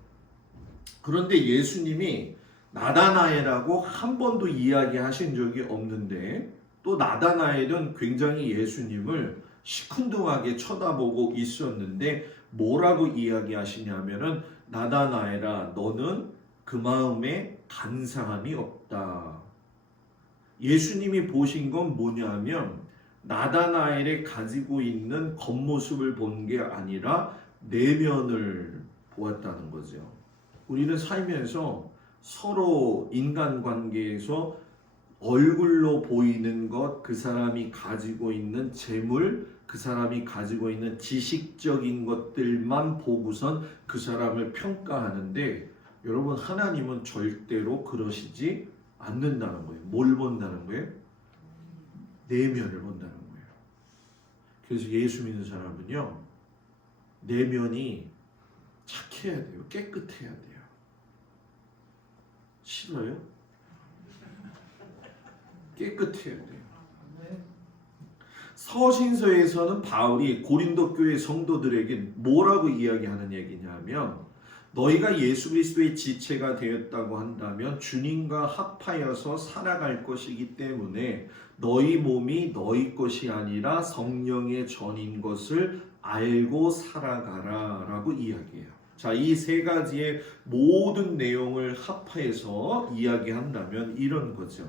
그런데 예수님이 나다나엘하고 한 번도 이야기하신 적이 없는데 또 나다나엘은 굉장히 예수님을 시큰둥하게 쳐다보고 있었는데 뭐라고 이야기하시냐면은 나다나엘아 너는 그 마음에 간사함이 없다. 예수님이 보신 건 뭐냐면 나다나엘이 가지고 있는 겉모습을 본 게 아니라 내면을 보았다는 거죠. 우리는 살면서 서로 인간관계에서 얼굴로 보이는 것, 그 사람이 가지고 있는 재물, 그 사람이 가지고 있는 지식적인 것들만 보고선 그 사람을 평가하는데 여러분 하나님은 절대로 그러시지 않는다는 거예요. 뭘 본다는 거예요? 내면을 본다는 거예요. 그래서 예수 믿는 사람은요 내면이 착해야 돼요. 깨끗해야 돼요. 싫어요? 깨끗해야 돼요. 서신서에서는 바울이 고린도 교회 성도들에게 뭐라고 이야기하는 얘기냐면 너희가 예수 그리스도의 지체가 되었다고 한다면 주님과 합하여서 살아갈 것이기 때문에 너희 몸이 너희 것이 아니라 성령의 전인 것을 알고 살아가라 라고 이야기해요. 자, 이 세 가지의 모든 내용을 합해서 이야기한다면 이런 거죠.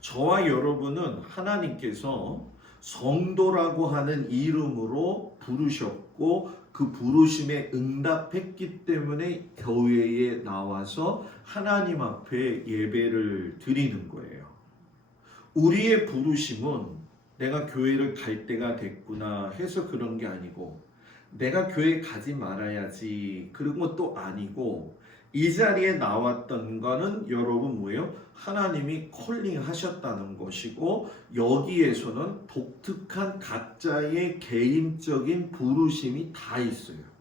저와 여러분은 하나님께서 성도라고 하는 이름으로 부르셨고 그 부르심에 응답했기 때문에 교회에 나와서 하나님 앞에 예배를 드리는 거예요. 우리의 부르심은 내가 교회를 갈 때가 됐구나 해서 그런 게 아니고 내가 교회 가지 말아야지 그런 것도 아니고 이 자리에 나왔던 거는 여러분 뭐예요? 하나님이 콜링하셨다는 것이고 여기에서는 독특한 각자의 개인적인 부르심이 다 있어요.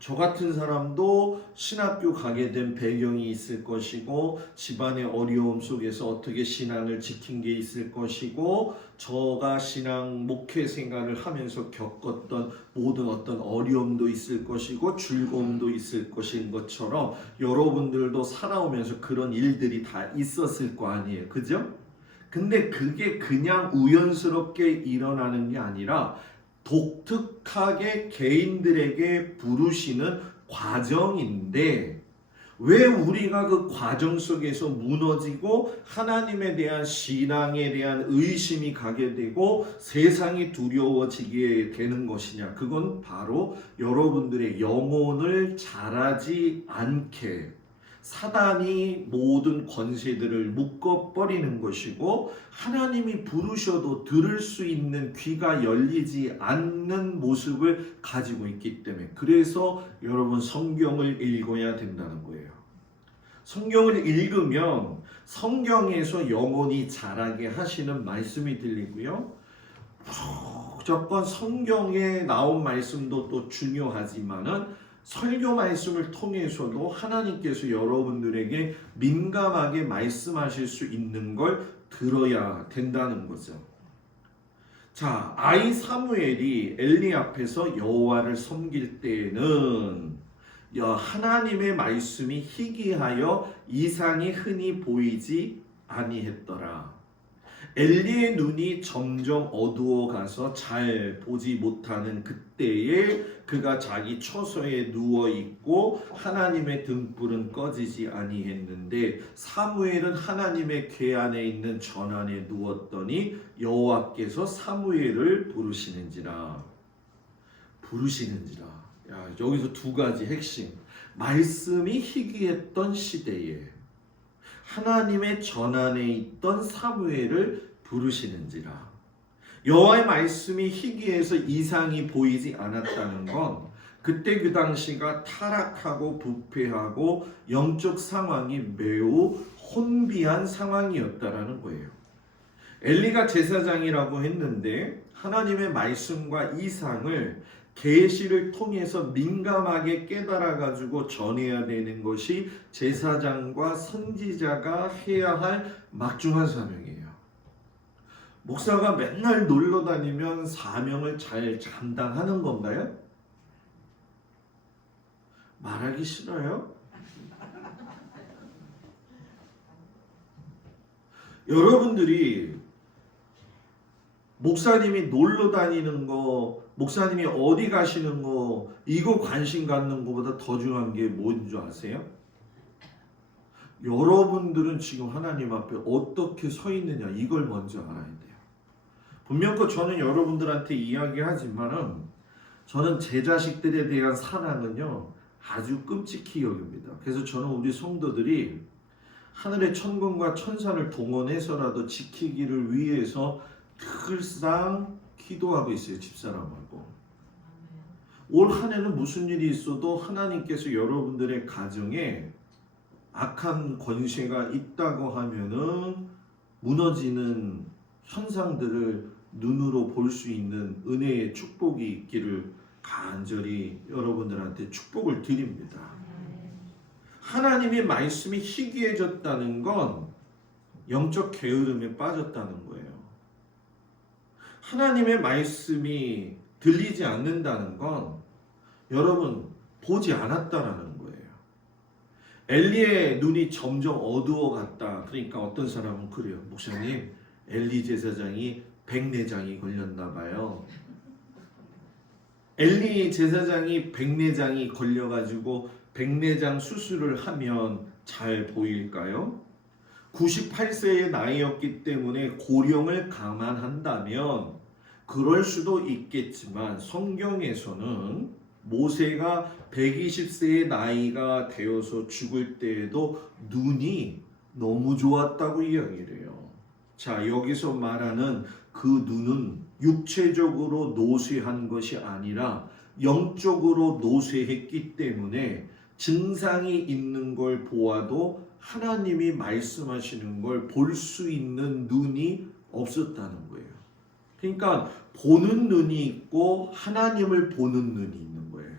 저 같은 사람도 신학교 가게 된 배경이 있을 것이고 집안의 어려움 속에서 어떻게 신앙을 지킨 게 있을 것이고 저가 신앙 목회 생활을 하면서 겪었던 모든 어떤 어려움도 있을 것이고 즐거움도 있을 것인 것처럼 여러분들도 살아오면서 그런 일들이 다 있었을 거 아니에요. 그죠? 근데 그게 그냥 우연스럽게 일어나는 게 아니라 독특하게 개인들에게 부르시는 과정인데 왜 우리가 그 과정 속에서 무너지고 하나님에 대한 신앙에 대한 의심이 가게 되고 세상이 두려워지게 되는 것이냐? 그건 바로 여러분들의 영혼을 자라지 않게 사단이 모든 권세들을 묶어버리는 것이고 하나님이 부르셔도 들을 수 있는 귀가 열리지 않는 모습을 가지고 있기 때문에 그래서 여러분 성경을 읽어야 된다는 거예요. 성경을 읽으면 성경에서 영혼이 자라게 하시는 말씀이 들리고요. 무조건 성경에 나온 말씀도 또 중요하지만은 설교 말씀을 통해서도 하나님께서 여러분들에게 민감하게 말씀하실 수 있는 걸 들어야 된다는 거죠. 자, 아이 사무엘이 엘리 앞에서 여호와를 섬길 때에는 하나님의 말씀이 희귀하여 이상이 흔히 보이지 아니했더라. 엘리의 눈이 점점 어두워 가서 잘 보지 못하는 그때에 그가 자기 처소에 누워 있고 하나님의 등불은 꺼지지 아니했는데 사무엘은 하나님의 궤 안에 있는 전안에 누웠더니 여호와께서 사무엘을 부르시는지라. 야, 여기서 두 가지 핵심. 말씀이 희귀했던 시대에 하나님의 전안에 있던 사무엘을 부르시는지라. 여호와의 말씀이 희귀해서 이상이 보이지 않았다는 건 그때 그 당시가 타락하고 부패하고 영적 상황이 매우 혼비한 상황이었다라는 거예요. 엘리가 제사장이라고 했는데 하나님의 말씀과 이상을 계시를 통해서 민감하게 깨달아 가지고 전해야 되는 것이 제사장과 선지자가 해야 할 막중한 사명이에요. 목사가 맨날 놀러 다니면 사명을 잘 감당하는 건가요? 말하기 싫어요? 여러분들이 목사님이 놀러 다니는 거, 목사님이 어디 가시는 거, 이거 관심 갖는 것보다 더 중요한 게 뭔 줄 아세요? 여러분들은 지금 하나님 앞에 어떻게 서 있느냐, 이걸 먼저 알아야 돼요. 분명히 저는 여러분들한테 이야기하지만은 저는 제 자식들에 대한 사랑은요 아주 끔찍히 여깁니다. 그래서 저는 우리 성도들이 하늘의 천군과 천사를 동원해서라도 지키기를 위해서 늘상 기도하고 있어요. 집사람하고. 올 한 해는 무슨 일이 있어도 하나님께서 여러분들의 가정에 악한 권세가 있다고 하면은 무너지는 현상들을 눈으로 볼 수 있는 은혜의 축복이 있기를 간절히 여러분들한테 축복을 드립니다. 하나님의 말씀이 희귀해졌다는 건 영적 게으름에 빠졌다는 거예요. 하나님의 말씀이 들리지 않는다는 건 여러분 보지 않았다라는 거예요. 엘리의 눈이 점점 어두워 갔다. 그러니까 어떤 사람은 그래요. 목사님, 엘리 제사장이 백내장이 걸렸나 봐요. 엘리 제사장이 백내장이 걸려가지고 백내장 수술을 하면 잘 보일까요? 98세의 나이였기 때문에 고령을 감안한다면 그럴 수도 있겠지만 성경에서는 모세가 120세의 나이가 되어서 죽을 때에도 눈이 너무 좋았다고 이야기를 해요. 자, 여기서 말하는 그 눈은 육체적으로 노쇠한 것이 아니라 영적으로 노쇠했기 때문에 증상이 있는 걸 보아도 하나님이 말씀하시는 걸 볼 수 있는 눈이 없었다는 거예요. 그러니까 보는 눈이 있고 하나님을 보는 눈이 있는 거예요.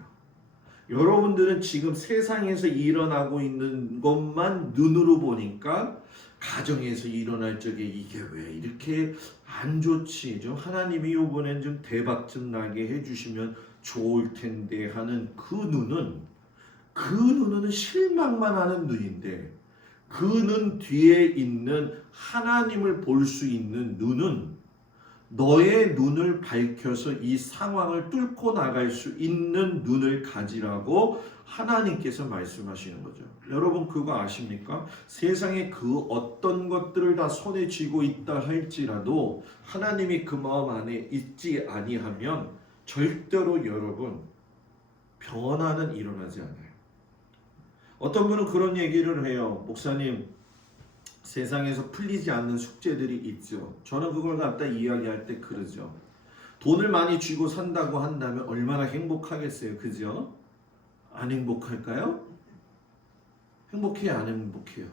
여러분들은 지금 세상에서 일어나고 있는 것만 눈으로 보니까 가정에서 일어날 적에 이게 왜 이렇게 안 좋지? 좀 하나님이 이번엔 좀 대박 좀 나게 해주시면 좋을 텐데 하는 그 눈은 실망만 하는 눈인데 그 눈 뒤에 있는 하나님을 볼 수 있는 눈은 너의 눈을 밝혀서 이 상황을 뚫고 나갈 수 있는 눈을 가지라고 하나님께서 말씀하시는 거죠. 여러분 그거 아십니까? 세상에 그 어떤 것들을 다 손에 쥐고 있다 할지라도 하나님이 그 마음 안에 있지 아니하면 절대로 여러분 변화는 일어나지 않아요. 어떤 분은 그런 얘기를 해요. 목사님, 세상에서 풀리지 않는 숙제들이 있죠. 저는 그걸 갖다 이야기할 때 그러죠. 돈을 많이 쥐고 산다고 한다면 얼마나 행복하겠어요. 그죠? 안 행복할까요? 행복해요, 안 행복해요?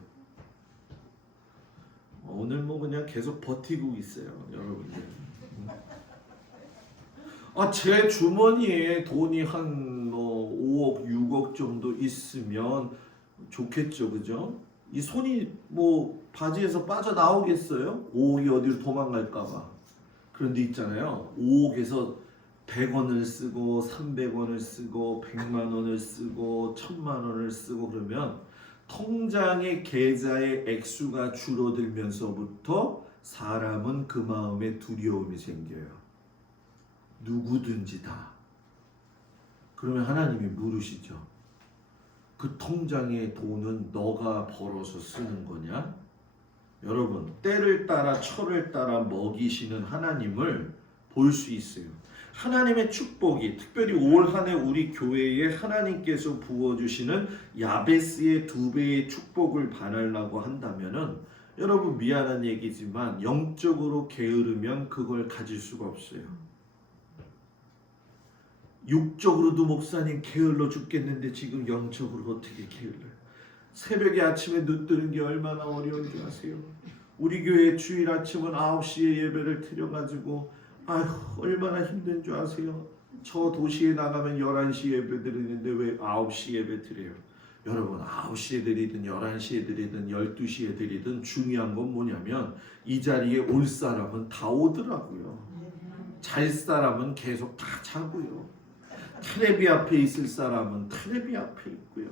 오늘 뭐 그냥 계속 버티고 있어요, 여러분들. 제 주머니에 돈이 한 5억, 6억 정도 있으면 좋겠죠, 그죠? 이 손이 뭐 바지에서 빠져나오겠어요? 5억이 어디로 도망갈까봐. 그런데 있잖아요, 5억에서 100원을 쓰고 300원을 쓰고 100만 원을 쓰고 1000만 원을 쓰고 그러면 통장의 계좌의 액수가 줄어들면서부터 사람은 그 마음에 두려움이 생겨요. 누구든지 다. 그러면 하나님이 물으시죠. 그 통장의 돈은 너가 벌어서 쓰는 거냐? 여러분, 때를 따라 철을 따라 먹이시는 하나님을 볼 수 있어요. 하나님의 축복이 특별히 올 한 해 우리 교회에 하나님께서 부어주시는 야베스의 2배의 축복을 바라려고 한다면은 여러분 미안한 얘기지만 영적으로 게으르면 그걸 가질 수가 없어요. 육적으로도 목사님 게을러 죽겠는데 지금 영적으로 어떻게 게을러요? 새벽에 아침에 눈 뜨는 게 얼마나 어려운 줄 아세요? 우리 교회 주일 아침은 9시에 예배를 드려가지고 얼마나 힘든 줄 아세요? 저 도시에 나가면 11시 예배 드리는데 왜 9시 예배 드려요? 여러분 9시에 드리든 11시에 드리든 12시에 드리든 중요한 건 뭐냐면 이 자리에 올 사람은 다 오더라고요. 잘 사람은 계속 다 자고요. 텔레비 앞에 있을 사람은 텔레비 앞에 있고요.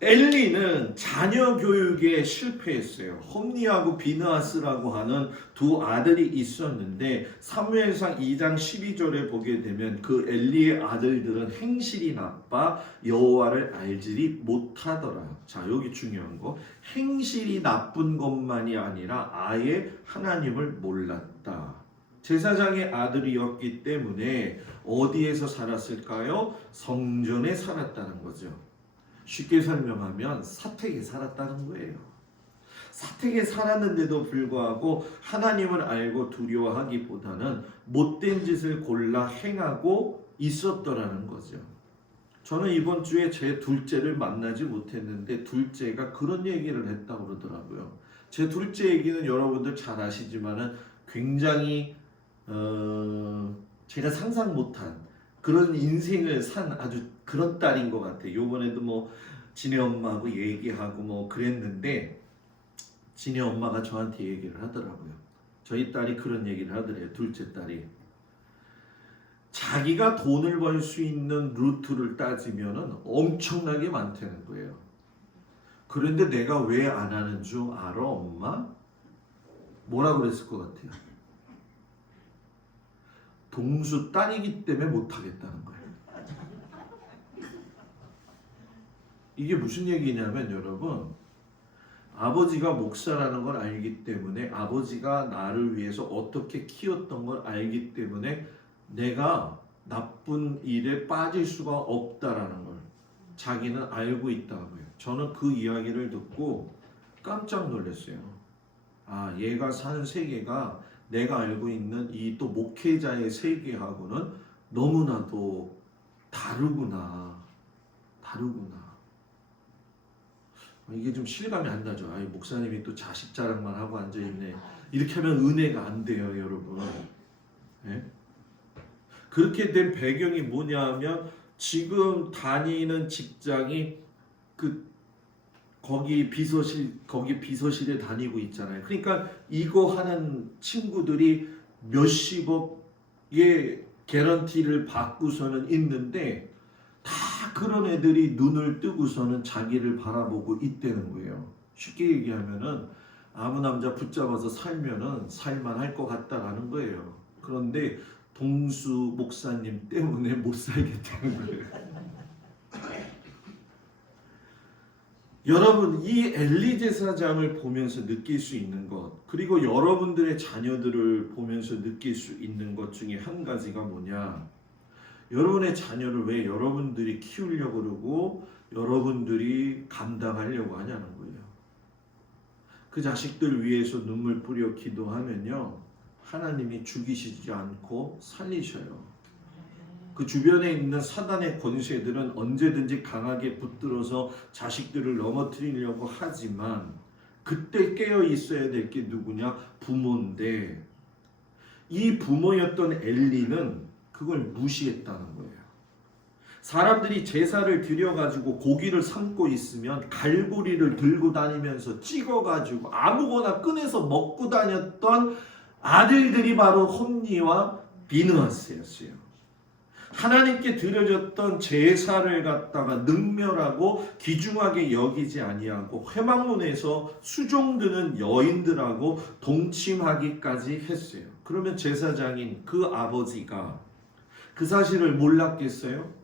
엘리는 자녀 교육에 실패했어요. 홈니하고 비느하스라고 하는 두 아들이 있었는데 사무엘상 2장 12절에 보게 되면 그 엘리의 아들들은 행실이 나빠 여호와를 알지 못하더라. 자, 여기 중요한 거. 행실이 나쁜 것만이 아니라 아예 하나님을 몰랐다. 제사장의 아들이었기 때문에 어디에서 살았을까요? 성전에 살았다는 거죠. 쉽게 설명하면 사택에 살았다는 거예요. 사택에 살았는데도 불구하고 하나님을 알고 두려워하기보다는 못된 짓을 골라 행하고 있었더라는 거죠. 저는 이번 주에 제 둘째를 만나지 못했는데 둘째가 그런 얘기를 했다고 그러더라고요. 제 둘째 얘기는 여러분들 잘 아시지만은 굉장히 제가 상상 못한 그런 인생을 산 아주 그런 딸인 것 같아요. 요번에도 뭐 지네 엄마하고 얘기하고 뭐 그랬는데 지네 엄마가 저한테 얘기를 하더라고요. 저희 딸이 그런 얘기를 하더래요. 둘째 딸이. 자기가 돈을 벌 수 있는 루트를 따지면은 엄청나게 많다는 거예요. 그런데 내가 왜 안 하는 줄 알아, 엄마? 뭐라 그랬을 것 같아요? 동수 딸이기 때문에 못하겠다는 거예요. 이게 무슨 얘기냐면 여러분, 아버지가 목사라는 걸 알기 때문에 아버지가 나를 위해서 어떻게 키웠던 걸 알기 때문에 내가 나쁜 일에 빠질 수가 없다라는 걸 자기는 알고 있다고요. 저는 그 이야기를 듣고 깜짝 놀랐어요. 얘가 사는 세계가 내가 알고 있는 이 또 목회자의 세계하고는 너무나도 다르구나. 이게 좀 실감이 안 나죠. 목사님이 또 자식 자랑만 하고 앉아있네. 이렇게 하면 은혜가 안 돼요, 여러분. 네? 그렇게 된 배경이 뭐냐면 지금 다니는 직장이 거기 비서실에 다니고 있잖아요. 그러니까 이거 하는 친구들이 몇십억의 개런티를 받고서는 있는데 다 그런 애들이 눈을 뜨고서는 자기를 바라보고 있다는 거예요. 쉽게 얘기하면은 아무 남자 붙잡아서 살면은 살만할 것 같다라는 거예요. 그런데 동수 목사님 때문에 못 살겠다는 거예요. 여러분, 이 엘리 제사장을 보면서 느낄 수 있는 것, 그리고 여러분들의 자녀들을 보면서 느낄 수 있는 것 중에 한 가지가 뭐냐? 여러분의 자녀를 왜 여러분들이 키우려고 그러고 여러분들이 감당하려고 하냐는 거예요. 그 자식들 위해서 눈물 뿌려 기도하면요, 하나님이 죽이시지 않고 살리셔요. 그 주변에 있는 사단의 권세들은 언제든지 강하게 붙들어서 자식들을 넘어뜨리려고 하지만 그때 깨어 있어야 될 게 누구냐? 부모인데, 이 부모였던 엘리는 그걸 무시했다는 거예요. 사람들이 제사를 드려가지고 고기를 삶고 있으면 갈고리를 들고 다니면서 찍어가지고 아무거나 꺼내서 먹고 다녔던 아들들이 바로 홈니와 비느하스였어요. 하나님께 드려졌던 제사를 갖다가 능멸하고 귀중하게 여기지 아니하고 회막문에서 수종드는 여인들하고 동침하기까지 했어요. 그러면 제사장인 그 아버지가 그 사실을 몰랐겠어요?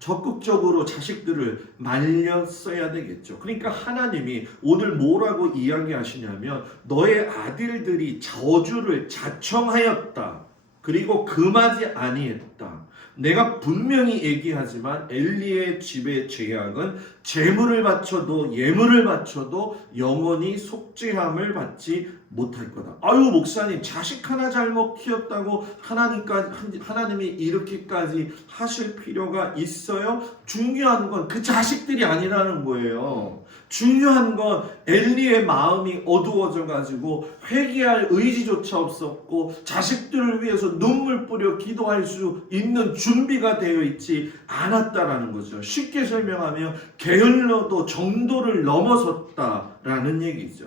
적극적으로 자식들을 말렸어야 되겠죠. 그러니까 하나님이 오늘 뭐라고 이야기하시냐면 너의 아들들이 저주를 자청하였다. 그리고 금하지 아니했다. 내가 분명히 얘기하지만 엘리의 집의 죄악은 제물을 바쳐도 예물을 바쳐도 영원히 속죄함을 받지 못할 거다. 아유 목사님, 자식 하나 잘못 키웠다고 하나님이 이렇게까지 하실 필요가 있어요? 중요한 건 그 자식들이 아니라는 거예요. 중요한 건 엘리의 마음이 어두워져 가지고 회개할 의지조차 없었고 자식들을 위해서 눈물 뿌려 기도할 수 있는 준비가 되어 있지 않았다라는 거죠. 쉽게 설명하면 게을러도 정도를 넘어섰다라는 얘기죠.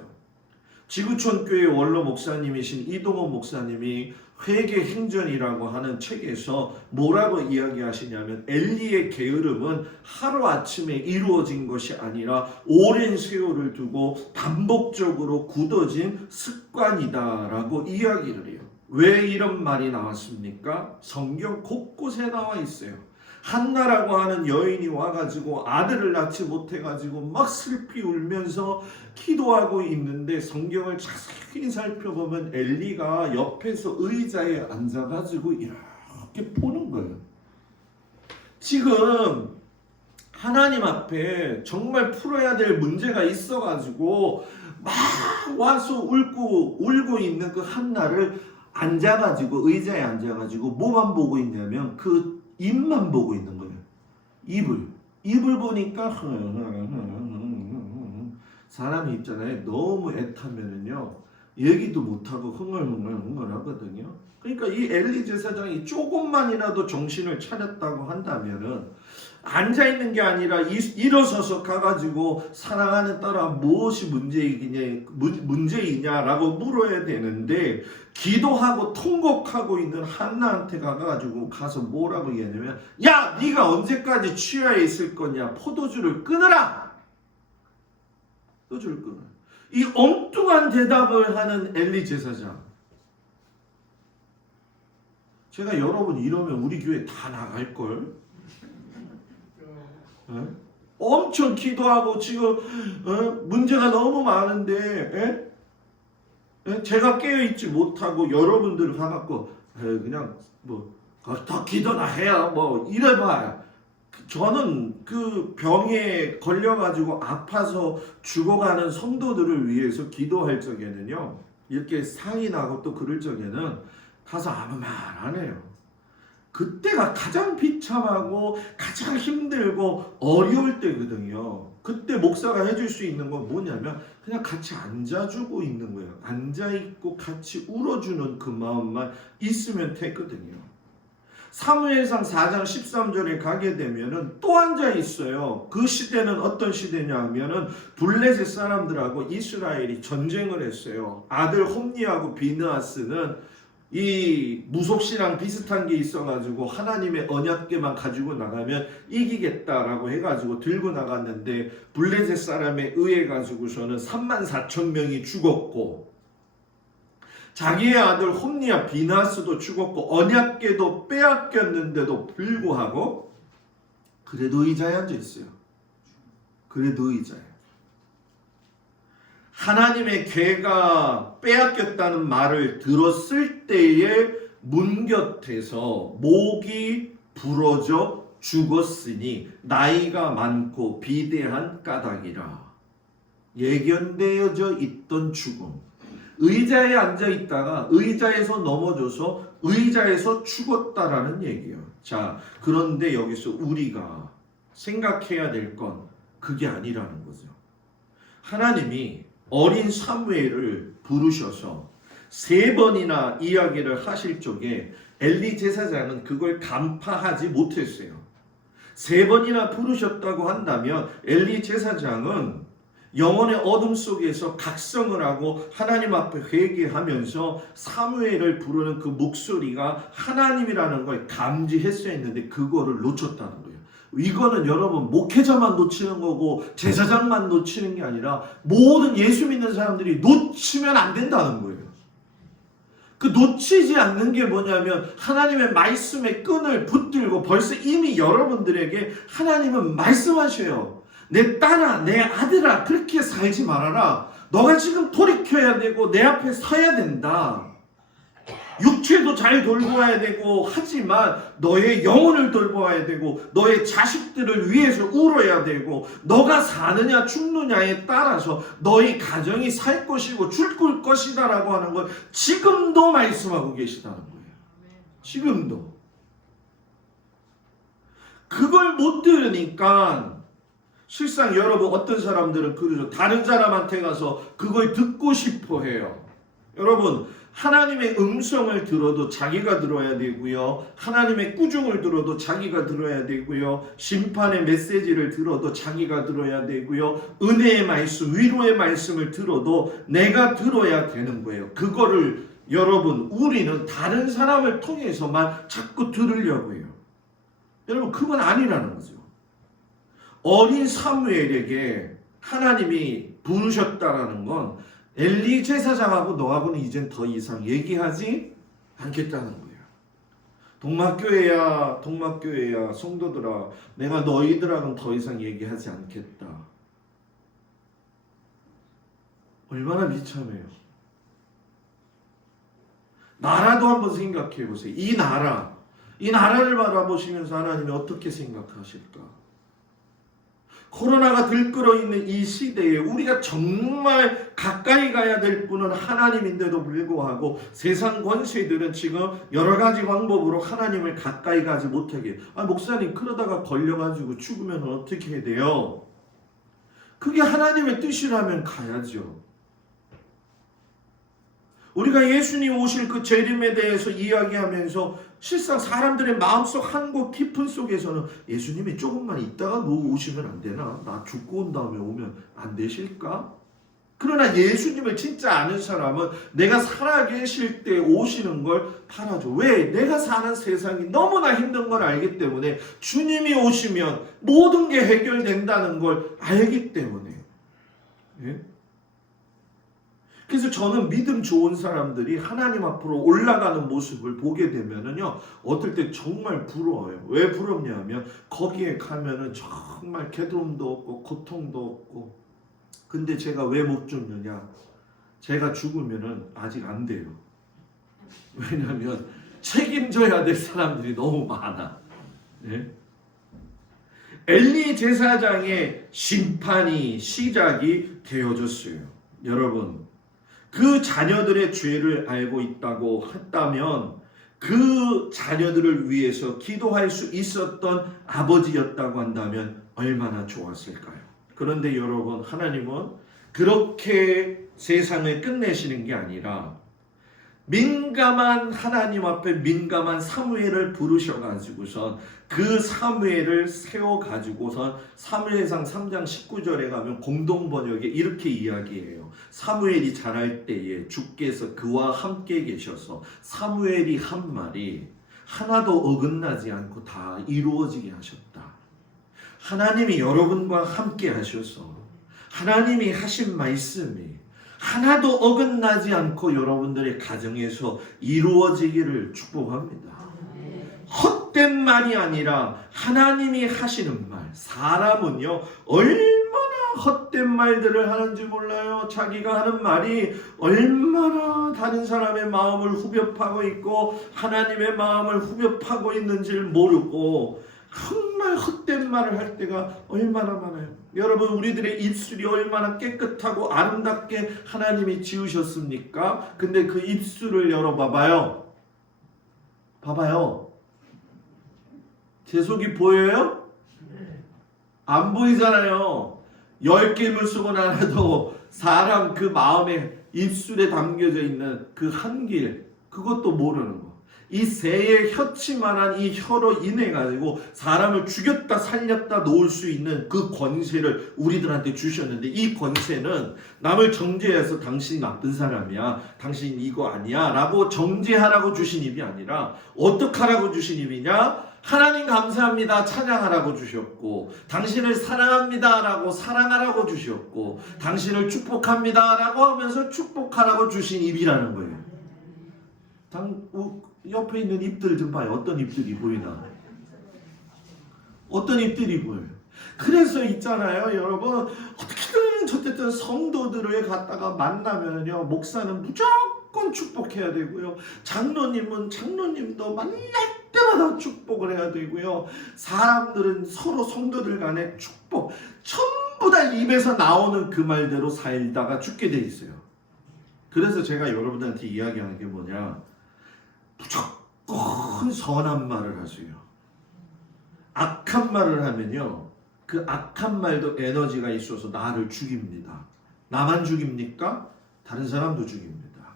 지구촌교회 원로 목사님이신 이동원 목사님이 회개 행전이라고 하는 책에서 뭐라고 이야기하시냐면 엘리의 게으름은 하루아침에 이루어진 것이 아니라 오랜 세월을 두고 반복적으로 굳어진 습관이다라고 이야기를 해요. 왜 이런 말이 나왔습니까? 성경 곳곳에 나와 있어요. 한나라고 하는 여인이 와가지고 아들을 낳지 못해가지고 막 슬피 울면서 기도하고 있는데 성경을 자세히 살펴보면 엘리가 옆에서 의자에 앉아가지고 이렇게 보는 거예요. 지금 하나님 앞에 정말 풀어야 될 문제가 있어가지고 막 와서 울고 있는 그 한나를 앉아가지고 의자에 앉아가지고 뭐만 보고 있냐면 그 입만 보고 있는 거예요. 입을 보니까 사람이 있잖아요. 너무 애타면은요 얘기도 못하고 흥얼흥얼 하거든요. 그러니까 이 엘리 제사장이 조금만이라도 정신을 차렸다고 한다면은 앉아있는 게 아니라 일어서서 가가지고 사랑하는 딸아 무엇이 문제이냐라고 물어야 되는데 기도하고 통곡하고 있는 한나한테 가서 뭐라고 얘기하냐면 야 네가 언제까지 취하에 있을 거냐, 포도주를 끊으라. 포도주를 끊어라. 이 엉뚱한 대답을 하는 엘리 제사장, 제가 여러분 이러면 우리 교회 다 나갈걸? 엄청 기도하고 지금 문제가 너무 많은데 제가 깨어있지 못하고 여러분들 가갖고 그냥 뭐 더 기도나 해요 뭐 이래봐요. 저는 그 병에 걸려가지고 아파서 죽어가는 성도들을 위해서 기도할 적에는요 이렇게 상이 나고 또 그럴 적에는 가서 아무 말 안 해요. 그때가 가장 비참하고 가장 힘들고 어려울 때거든요. 그때 목사가 해줄 수 있는 건 뭐냐면 그냥 같이 앉아주고 있는 거예요. 앉아있고 같이 울어주는 그 마음만 있으면 되거든요. 사무엘상 4장 13절에 가게 되면은 또 앉아있어요. 그 시대는 어떤 시대냐 하면은 블레셋 사람들하고 이스라엘이 전쟁을 했어요. 아들 홈니하고 비느하스는 이 무속신앙 비슷한 게 있어가지고 하나님의 언약궤만 가지고 나가면 이기겠다라고 해가지고 들고 나갔는데 블레셋 사람에 의해 가지고서는 34,000명이 죽었고 자기의 아들 홈리아 비나스도 죽었고 언약궤도 빼앗겼는데도 불구하고 그래도 의자에 앉아 있어요. 그래도 의자에. 하나님의 궤가 빼앗겼다는 말을 들었을 때에 문 곁에서 목이 부러져 죽었으니 나이가 많고 비대한 까닭이라. 예견되어져 있던 죽음. 의자에 앉아 있다가 의자에서 넘어져서 의자에서 죽었다라는 얘기예요. 자, 그런데 여기서 우리가 생각해야 될 건 그게 아니라는 거죠. 하나님이 어린 사무엘을 부르셔서 3번이나 이야기를 하실 적에 엘리 제사장은 그걸 간파하지 못했어요. 3번이나 부르셨다고 한다면 엘리 제사장은 영혼의 어둠 속에서 각성을 하고 하나님 앞에 회개하면서 사무엘을 부르는 그 목소리가 하나님이라는 걸 감지했어야 했는데 그거를 놓쳤다는 거예요. 이거는 여러분 목회자만 놓치는 거고 제사장만 놓치는 게 아니라 모든 예수 믿는 사람들이 놓치면 안 된다는 거예요. 그 놓치지 않는 게 뭐냐면 하나님의 말씀의 끈을 붙들고 벌써 이미 여러분들에게 하나님은 말씀하셔요. 내 딸아, 내 아들아, 그렇게 살지 말아라. 너가 지금 돌이켜야 되고 내 앞에 서야 된다. 육체도 잘 돌보아야 되고 하지만 너의 영혼을 돌보아야 되고 너의 자식들을 위해서 울어야 되고 너가 사느냐 죽느냐에 따라서 너의 가정이 살 것이고 죽을 것이다 라고 하는 걸 지금도 말씀하고 계시다는 거예요. 지금도. 그걸 못 들으니까 실상 여러분 어떤 사람들은 그러죠. 다른 사람한테 가서 그걸 듣고 싶어 해요. 여러분 하나님의 음성을 들어도 자기가 들어야 되고요. 하나님의 꾸중을 들어도 자기가 들어야 되고요. 심판의 메시지를 들어도 자기가 들어야 되고요. 은혜의 말씀, 위로의 말씀을 들어도 내가 들어야 되는 거예요. 그거를 여러분 우리는 다른 사람을 통해서만 자꾸 들으려고 해요. 여러분 그건 아니라는 거죠. 어린 사무엘에게 하나님이 부르셨다라는 건 엘리 제사장하고 너하고는 이젠 더 이상 얘기하지 않겠다는 거예요. 동막교회야 성도들아, 내가 너희들하고는 더 이상 얘기하지 않겠다. 얼마나 비참해요. 나라도 한번 생각해 보세요. 이 나라를 바라보시면서 하나님이 어떻게 생각하실까? 코로나가 들끓어 있는 이 시대에 우리가 정말 가까이 가야 될 분은 하나님인데도 불구하고 세상 권세들은 지금 여러 가지 방법으로 하나님을 가까이 가지 못하게 해요. 목사님 그러다가 걸려가지고 죽으면 어떻게 해야 돼요? 그게 하나님의 뜻이라면 가야죠. 우리가 예수님 오실 그 재림에 대해서 이야기하면서 실상 사람들의 마음속 한 곳 깊은 속에서는 예수님이 조금만 있다가 너 오시면 안 되나? 나 죽고 온 다음에 오면 안 되실까? 그러나 예수님을 진짜 아는 사람은 내가 살아계실 때 오시는 걸 바라죠. 왜? 내가 사는 세상이 너무나 힘든 걸 알기 때문에 주님이 오시면 모든 게 해결된다는 걸 알기 때문에. 예? 그래서 저는 믿음 좋은 사람들이 하나님 앞으로 올라가는 모습을 보게 되면은요, 어떨 때 정말 부러워요. 왜 부럽냐면 거기에 가면은 정말 괴로움도 없고 고통도 없고. 근데 제가 왜 못 죽느냐? 제가 죽으면은 아직 안 돼요. 왜냐하면 책임져야 될 사람들이 너무 많아. 예? 엘리 제사장의 심판이 시작이 되어졌어요. 여러분, 그 자녀들의 죄를 알고 있다고 했다면 그 자녀들을 위해서 기도할 수 있었던 아버지였다고 한다면 얼마나 좋았을까요? 그런데 여러분, 하나님은 그렇게 세상을 끝내시는 게 아니라 민감한 하나님 앞에 민감한 사무엘을 부르셔가지고선 그 사무엘을 세워가지고선 사무엘상 3장 19절에 가면 공동번역에 이렇게 이야기해요. 사무엘이 자랄 때에 주께서 그와 함께 계셔서 사무엘이 한 말이 하나도 어긋나지 않고 다 이루어지게 하셨다. 하나님이 여러분과 함께 하셔서 하나님이 하신 말씀이 하나도 어긋나지 않고 여러분들의 가정에서 이루어지기를 축복합니다. 헛된 말이 아니라 하나님이 하시는 말. 사람은요 얼마나 헛된 말들을 하는지 몰라요. 자기가 하는 말이 얼마나 다른 사람의 마음을 후벼파고 있고 하나님의 마음을 후벼파고 있는지를 모르고 정말 헛된 말을 할 때가 얼마나 많아요. 여러분, 우리들의 입술이 얼마나 깨끗하고 아름답게 하나님이 지으셨습니까? 근데 그 입술을 열어봐봐요. 봐봐요. 제 속이 보여요? 안 보이잖아요. 10개를 쓰고 나라도 사람 그 마음에 입술에 담겨져 있는 그 한길, 그것도 모르는 거. 이 새의 혀치만한 이 혀로 인해 가지고 사람을 죽였다 살렸다 놓을 수 있는 그 권세를 우리들한테 주셨는데, 이 권세는 남을 정죄해서 당신 나쁜 사람이야, 당신 이거 아니야 라고 정죄하라고 주신 입이 아니라 어떻게 하라고 주신 입이냐? 하나님 감사합니다 찬양하라고 주셨고, 당신을 사랑합니다 라고 사랑하라고 주셨고, 당신을 축복합니다 라고 하면서 축복하라고 주신 입이라는 거예요. 옆에 있는 입들 좀 봐요. 어떤 입들이 보이나? 어떤 입들이 보여요? 그래서 있잖아요, 여러분. 어떻게든 성도들을 갖다가 만나면요, 목사는 무조건 축복해야 되고요. 장로님은 장로님도 만날 때마다 축복을 해야 되고요. 사람들은 서로 성도들 간에 축복, 전부 다 입에서 나오는 그 말대로 살다가 죽게 돼 있어요. 그래서 제가 여러분들한테 이야기하는 게 뭐냐? 무조건 선한 말을 하세요. 악한 말을 하면요, 그 악한 말도 에너지가 있어서 나를 죽입니다. 나만 죽입니까? 다른 사람도 죽입니다.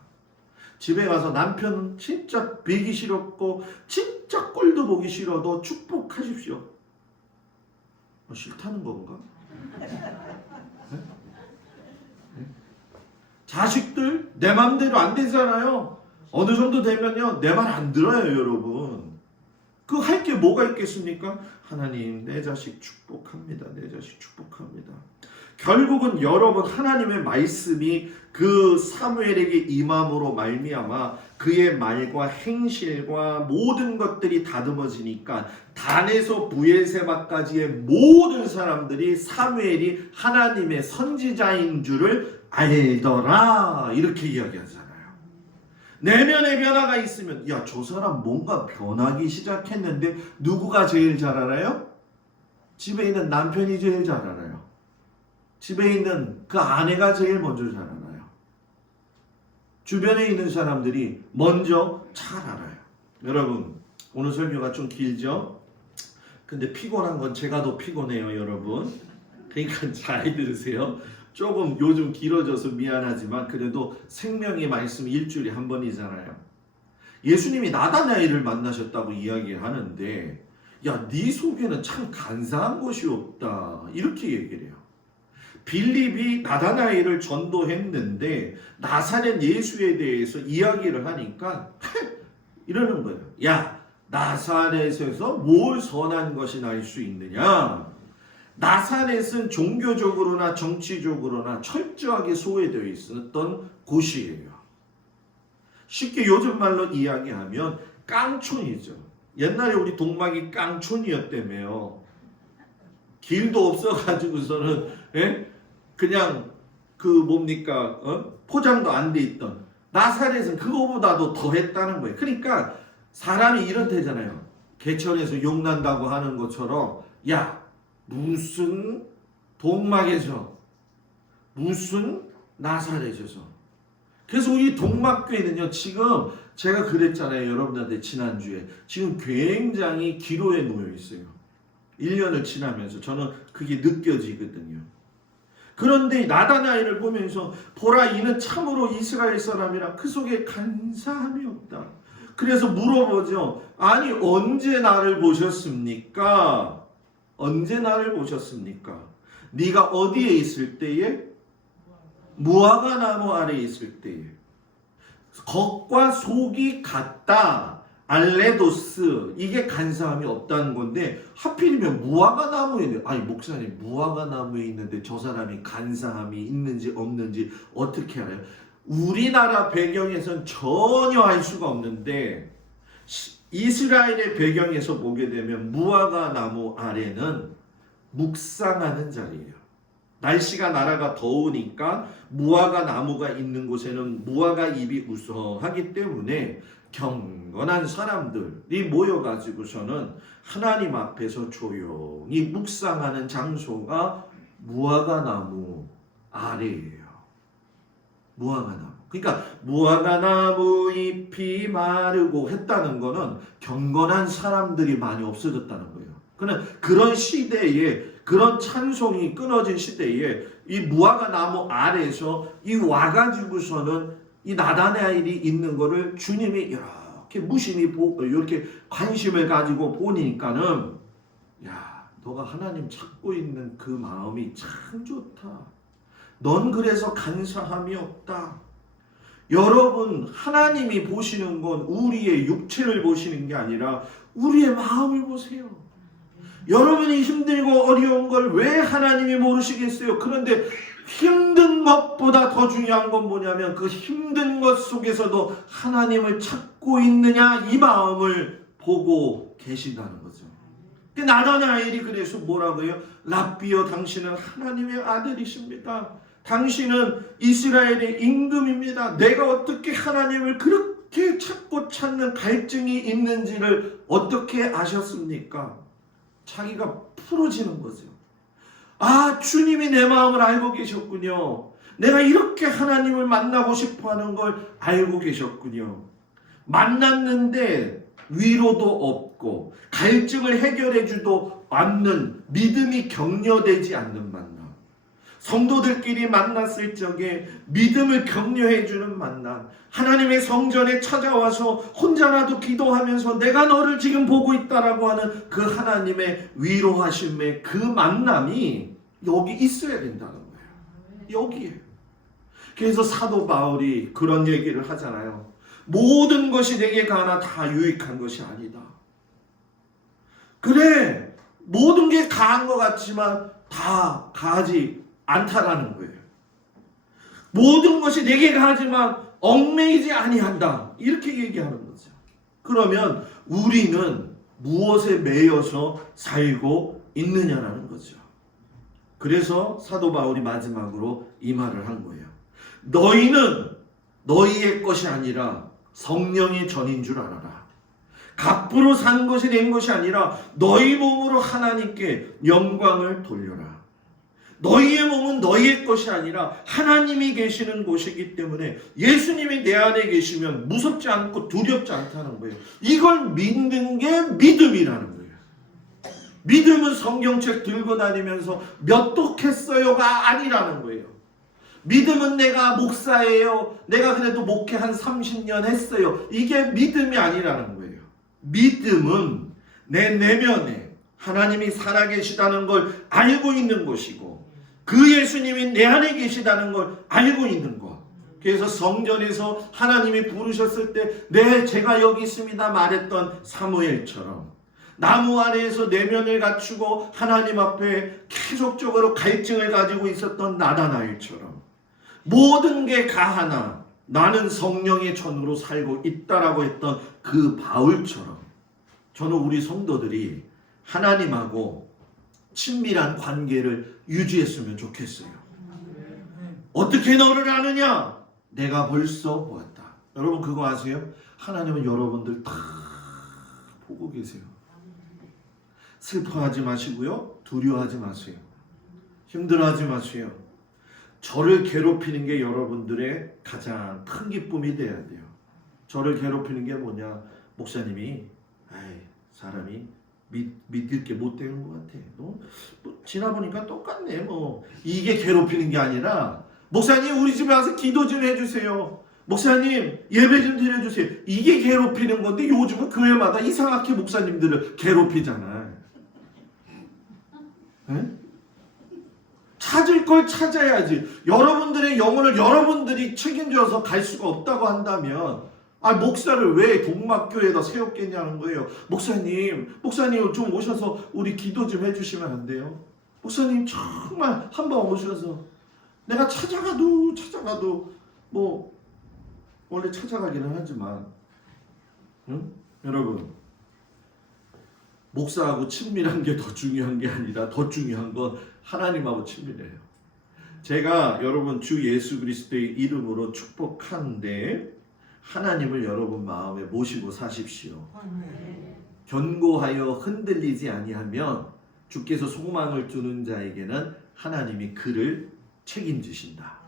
집에 가서 남편 진짜 뵈기 싫었고 진짜 꼴도 보기 싫어도 축복하십시오. 싫다는 건가? 네? 네? 자식들 내 맘대로 안 되잖아요. 어느 정도 되면요, 내 말 안 들어요, 여러분. 그 할 게 뭐가 있겠습니까? 하나님, 내 자식 축복합니다. 내 자식 축복합니다. 결국은 여러분, 하나님의 말씀이 그 사무엘에게 임함으로 말미암아 그의 말과 행실과 모든 것들이 다듬어지니까 단에서 브엘세바까지의 모든 사람들이 사무엘이 하나님의 선지자인 줄을 알더라, 이렇게 이야기하잖아요. 내면의 변화가 있으면, 야, 저 사람 뭔가 변하기 시작했는데 누구가 제일 잘 알아요? 집에 있는 남편이 제일 잘 알아요. 집에 있는 그 아내가 제일 먼저 잘 알아요. 주변에 있는 사람들이 먼저 잘 알아요. 여러분, 오늘 설교가 좀 길죠? 근데 피곤한 건 제가 더 피곤해요, 여러분. 그러니까 잘 들으세요. 조금 요즘 길어져서 미안하지만 그래도 생명의 말씀 일주일에 한 번이잖아요. 예수님이 나다나엘을 만나셨다고 이야기하는데, 야, 네 속에는 참 간사한 것이 없다, 이렇게 얘기를 해요. 빌립이 나다나엘을 전도했는데 나사렛 예수에 대해서 이야기를 하니까 이러는 거예요. 야, 나사렛에서 뭘 선한 것이 날 수 있느냐? 나사렛은 종교적으로나 정치적으로나 철저하게 소외되어 있었던 곳이에요. 쉽게 요즘 말로 이야기하면 깡촌이죠. 옛날에 우리 동막이 깡촌이었다며요. 길도 없어가지고서는 그냥 그 뭡니까, 포장도 안 돼 있던 나사렛은 그거보다도 더 했다는 거예요. 그러니까 사람이 이렇대잖아요. 개천에서 욕난다고 하는 것처럼, 야, 무슨 동막에서, 무슨 나사렛에서. 그래서 우리 동막교회는요, 지금 제가 그랬잖아요, 여러분들한테 지난주에. 지금 굉장히 기로에 놓여 있어요. 1년을 지나면서 저는 그게 느껴지거든요. 그런데 나다나엘을 보면서 보라 이는 참으로 이스라엘 사람이라 그 속에 간사함이 없다. 그래서 물어보죠. 아니 언제 나를 보셨습니까? 언제 나를 보셨습니까? 네가 어디에 있을 때에? 무화과 나무 아래에 있을 때에. 겉과 속이 같다. 알레도스. 이게 간사함이 없다는 건데 하필이면 무화과 나무에 있는, 아니 목사님 무화과 나무에 있는데 저 사람이 간사함이 있는지 없는지 어떻게 알아요? 우리나라 배경에선 전혀 알 수가 없는데 이스라엘의 배경에서 보게 되면 무화과 나무 아래는 묵상하는 자리예요. 날씨가 나라가 더우니까 무화과 나무가 있는 곳에는 무화과 잎이 우수하기 때문에 경건한 사람들이 모여가지고서는 하나님 앞에서 조용히 묵상하는 장소가 무화과 나무 아래예요. 무화과 나무. 그러니까 무화과 나무 잎이 마르고 했다는 거는 경건한 사람들이 많이 없어졌다는 거예요. 그런 시대에, 그런 찬송이 끊어진 시대에 이 무화과 나무 아래에서 이 와가지고서는 이 나다나엘이 있는 거를 주님이 이렇게 무심히 보고 이렇게 관심을 가지고 보니까는, 야, 너가 하나님 찾고 있는 그 마음이 참 좋다. 넌 그래서 간사함이 없다. 여러분, 하나님이 보시는 건 우리의 육체를 보시는 게 아니라 우리의 마음을 보세요. 여러분이 힘들고 어려운 걸 왜 하나님이 모르시겠어요? 그런데 힘든 것보다 더 중요한 건 뭐냐면 그 힘든 것 속에서도 하나님을 찾고 있느냐, 이 마음을 보고 계신다는 거죠. 나다나엘이 그래서 뭐라고 해요? 랍비여, 당신은 하나님의 아들이십니다. 당신은 이스라엘의 임금입니다. 내가 어떻게 하나님을 그렇게 찾고 찾는 갈증이 있는지를 어떻게 아셨습니까? 자기가 풀어지는 거죠. 아, 주님이 내 마음을 알고 계셨군요. 내가 이렇게 하나님을 만나고 싶어하는 걸 알고 계셨군요. 만났는데 위로도 없고 갈증을 해결해주도 않는, 믿음이 격려되지 않는 만남. 성도들끼리 만났을 적에 믿음을 격려해주는 만남. 하나님의 성전에 찾아와서 혼자라도 기도하면서 내가 너를 지금 보고 있다라고 하는 그 하나님의 위로하심의 그 만남이 여기 있어야 된다는 거예요. 여기에. 그래서 사도 바울이 그런 얘기를 하잖아요. 모든 것이 내게 가나 다 유익한 것이 아니다. 그래, 모든 게 가한 것 같지만 다 가지 않다라는 거예요. 모든 것이 내게 가하지만 얽매이지 아니한다. 이렇게 얘기하는 거죠. 그러면 우리는 무엇에 매여서 살고 있느냐라는 거죠. 그래서 사도 바울이 마지막으로 이 말을 한 거예요. 너희는 너희의 것이 아니라 성령의 전인 줄 알아라. 값으로 산 것이 된 것이 아니라 너희 몸으로 하나님께 영광을 돌려라. 너희의 몸은 너희의 것이 아니라 하나님이 계시는 곳이기 때문에 예수님이 내 안에 계시면 무섭지 않고 두렵지 않다는 거예요. 이걸 믿는 게 믿음이라는 거예요. 믿음은 성경책 들고 다니면서 몇 독했어요가 아니라는 거예요. 믿음은 내가 목사예요, 내가 그래도 목회 한 30년 했어요, 이게 믿음이 아니라는 거예요. 믿음은 내 내면에 하나님이 살아계시다는 걸 알고 있는 것이고 그 예수님이 내 안에 계시다는 걸 알고 있는 것. 그래서 성전에서 하나님이 부르셨을 때 네, 제가 여기 있습니다 말했던 사무엘처럼 나무 아래에서 내면을 갖추고 하나님 앞에 계속적으로 갈증을 가지고 있었던 나다나엘처럼 모든 게 가하나 나는 성령의 전으로 살고 있다라고 했던 그 바울처럼 저는 우리 성도들이 하나님하고 친밀한 관계를 유지했으면 좋겠어요. 어떻게 너를 아느냐? 내가 벌써 보았다. 여러분 그거 아세요? 하나님은 여러분들 다 보고 계세요. 슬퍼하지 마시고요. 두려워하지 마세요. 힘들어하지 마세요. 저를 괴롭히는 게 여러분들의 가장 큰 기쁨이 돼야 돼요. 저를 괴롭히는 게 뭐냐? 목사님이 사람이 믿을 게 못 되는 것 같아. 뭐 지나보니까 똑같네. 뭐 이게 괴롭히는 게 아니라 목사님 우리 집에 와서 기도 좀 해주세요. 목사님 예배 좀 드려주세요. 이게 괴롭히는 건데 요즘은 교회마다 이상하게 목사님들을 괴롭히잖아. 네? 찾을 걸 찾아야지. 여러분들의 영혼을 여러분들이 책임져서 갈 수가 없다고 한다면 목사를 왜 동막교회에다 세웠겠냐는 거예요. 목사님 좀 오셔서 우리 기도 좀 해주시면 안 돼요? 목사님 정말 한번 오셔서 내가 찾아가도 뭐 원래 찾아가기는 하지만 응? 여러분 목사하고 친밀한 게 더 중요한 게 아니라 더 중요한 건 하나님하고 친밀해요. 제가 여러분 주 예수 그리스도의 이름으로 축복하는데 하나님을 여러분 마음에 모시고 사십시오. 견고하여 흔들리지 아니하면 주께서 소망을 주는 자에게는 하나님이 그를 책임지신다.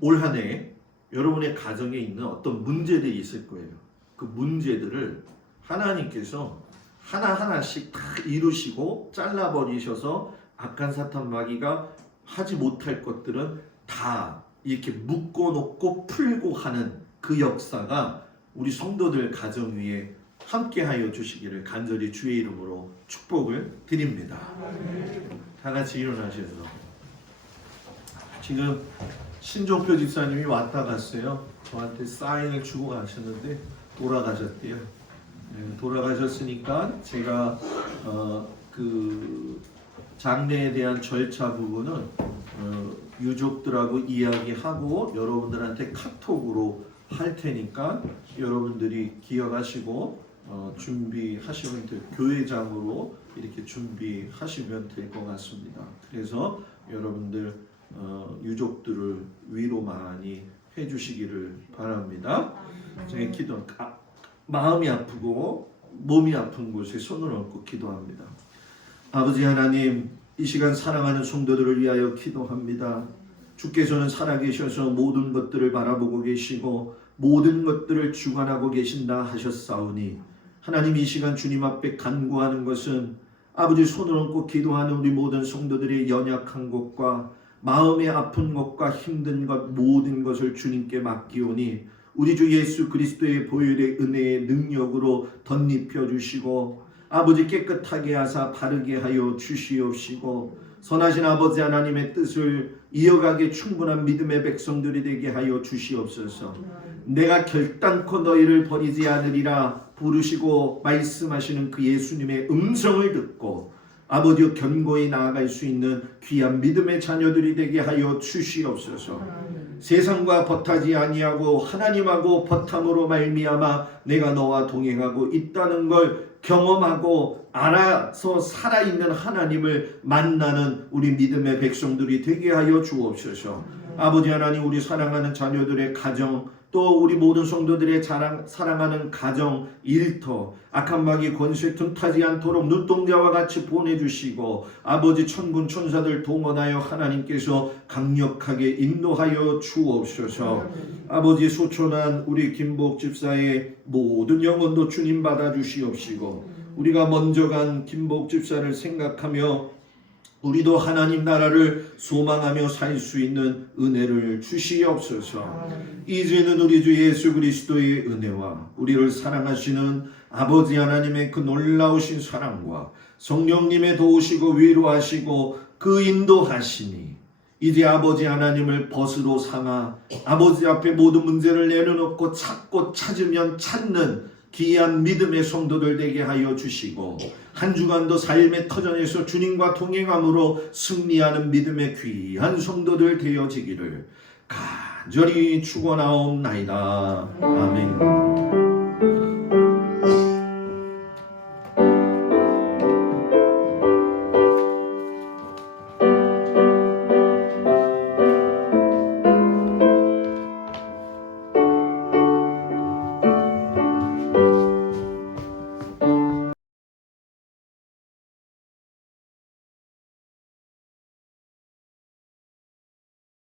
올 한 해 여러분의 가정에 있는 어떤 문제들이 있을 거예요. 그 문제들을 하나님께서 하나하나씩 다 이루시고 잘라버리셔서 악한 사탄 마귀가 하지 못할 것들은 다 이렇게 묶어놓고 풀고 하는 그 역사가 우리 성도들 가정 위에 함께하여 주시기를 간절히 주의 이름으로 축복을 드립니다. 다 같이 일어나셔서 지금 신종표 집사님이 왔다 갔어요. 저한테 사인을 주고 가셨는데 돌아가셨대요. 돌아가셨으니까 제가 그 장례에 대한 절차 부분은 유족들하고 이야기하고 여러분들한테 카톡으로 할 테니까 여러분들이 기억하시고 준비하시면 교회장으로 이렇게 준비하시면 될 것 같습니다. 그래서 여러분들 유족들을 위로 많이 해주시기를 바랍니다. 제가 기도 마음이 아프고 몸이 아픈 곳에 손을 얹고 기도합니다. 아버지 하나님, 이 시간 사랑하는 성도들을 위하여 기도합니다. 주께서는 살아계셔서 모든 것들을 바라보고 계시고 모든 것들을 주관하고 계신다 하셨사오니 하나님 이 시간 주님 앞에 간구하는 것은 아버지 손을 얹고 기도하는 우리 모든 성도들의 연약한 것과 마음의 아픈 것과 힘든 것 모든 것을 주님께 맡기오니 우리 주 예수 그리스도의 보혈의 은혜의 능력으로 덧입혀 주시고 아버지 깨끗하게 하사 바르게 하여 주시옵시고 선하신 아버지 하나님의 뜻을 이어가기 충분한 믿음의 백성들이 되게 하여 주시옵소서. 내가 결단코 너희를 버리지 않으리라 부르시고 말씀하시는 그 예수님의 음성을 듣고 아버지여 견고히 나아갈 수 있는 귀한 믿음의 자녀들이 되게 하여 주시옵소서. 세상과 벗하지 아니하고 하나님하고 벗함으로 말미암아 내가 너와 동행하고 있다는 걸 경험하고 알아서 살아있는 하나님을 만나는 우리 믿음의 백성들이 되게 하여 주옵소서. 아버지 하나님, 우리 사랑하는 자녀들의 가정, 또 우리 모든 성도들의 사랑하는 가정, 일터, 악한 마귀 권세 틈타지 않도록 눈동자와 같이 보내주시고 아버지 천군 천사들 동원하여 하나님께서 강력하게 인도하여 주옵소서. 아버지 소천한 우리 김복 집사의 모든 영혼도 주님 받아주시옵시고 우리가 먼저 간 김복 집사를 생각하며 우리도 하나님 나라를 소망하며 살 수 있는 은혜를 주시옵소서. 이제는 우리 주 예수 그리스도의 은혜와 우리를 사랑하시는 아버지 하나님의 그 놀라우신 사랑과 성령님의 도우시고 위로하시고 그 인도하시니 이제 아버지 하나님을 벗으로 삼아 아버지 앞에 모든 문제를 내려놓고 찾고 찾으면 찾는 귀한 믿음의 성도들 되게 하여 주시고 한 주간도 삶의 터전에서 주님과 동행함으로 승리하는 믿음의 귀한 성도들 되어지기를 간절히 축원하옵나이다. 아멘.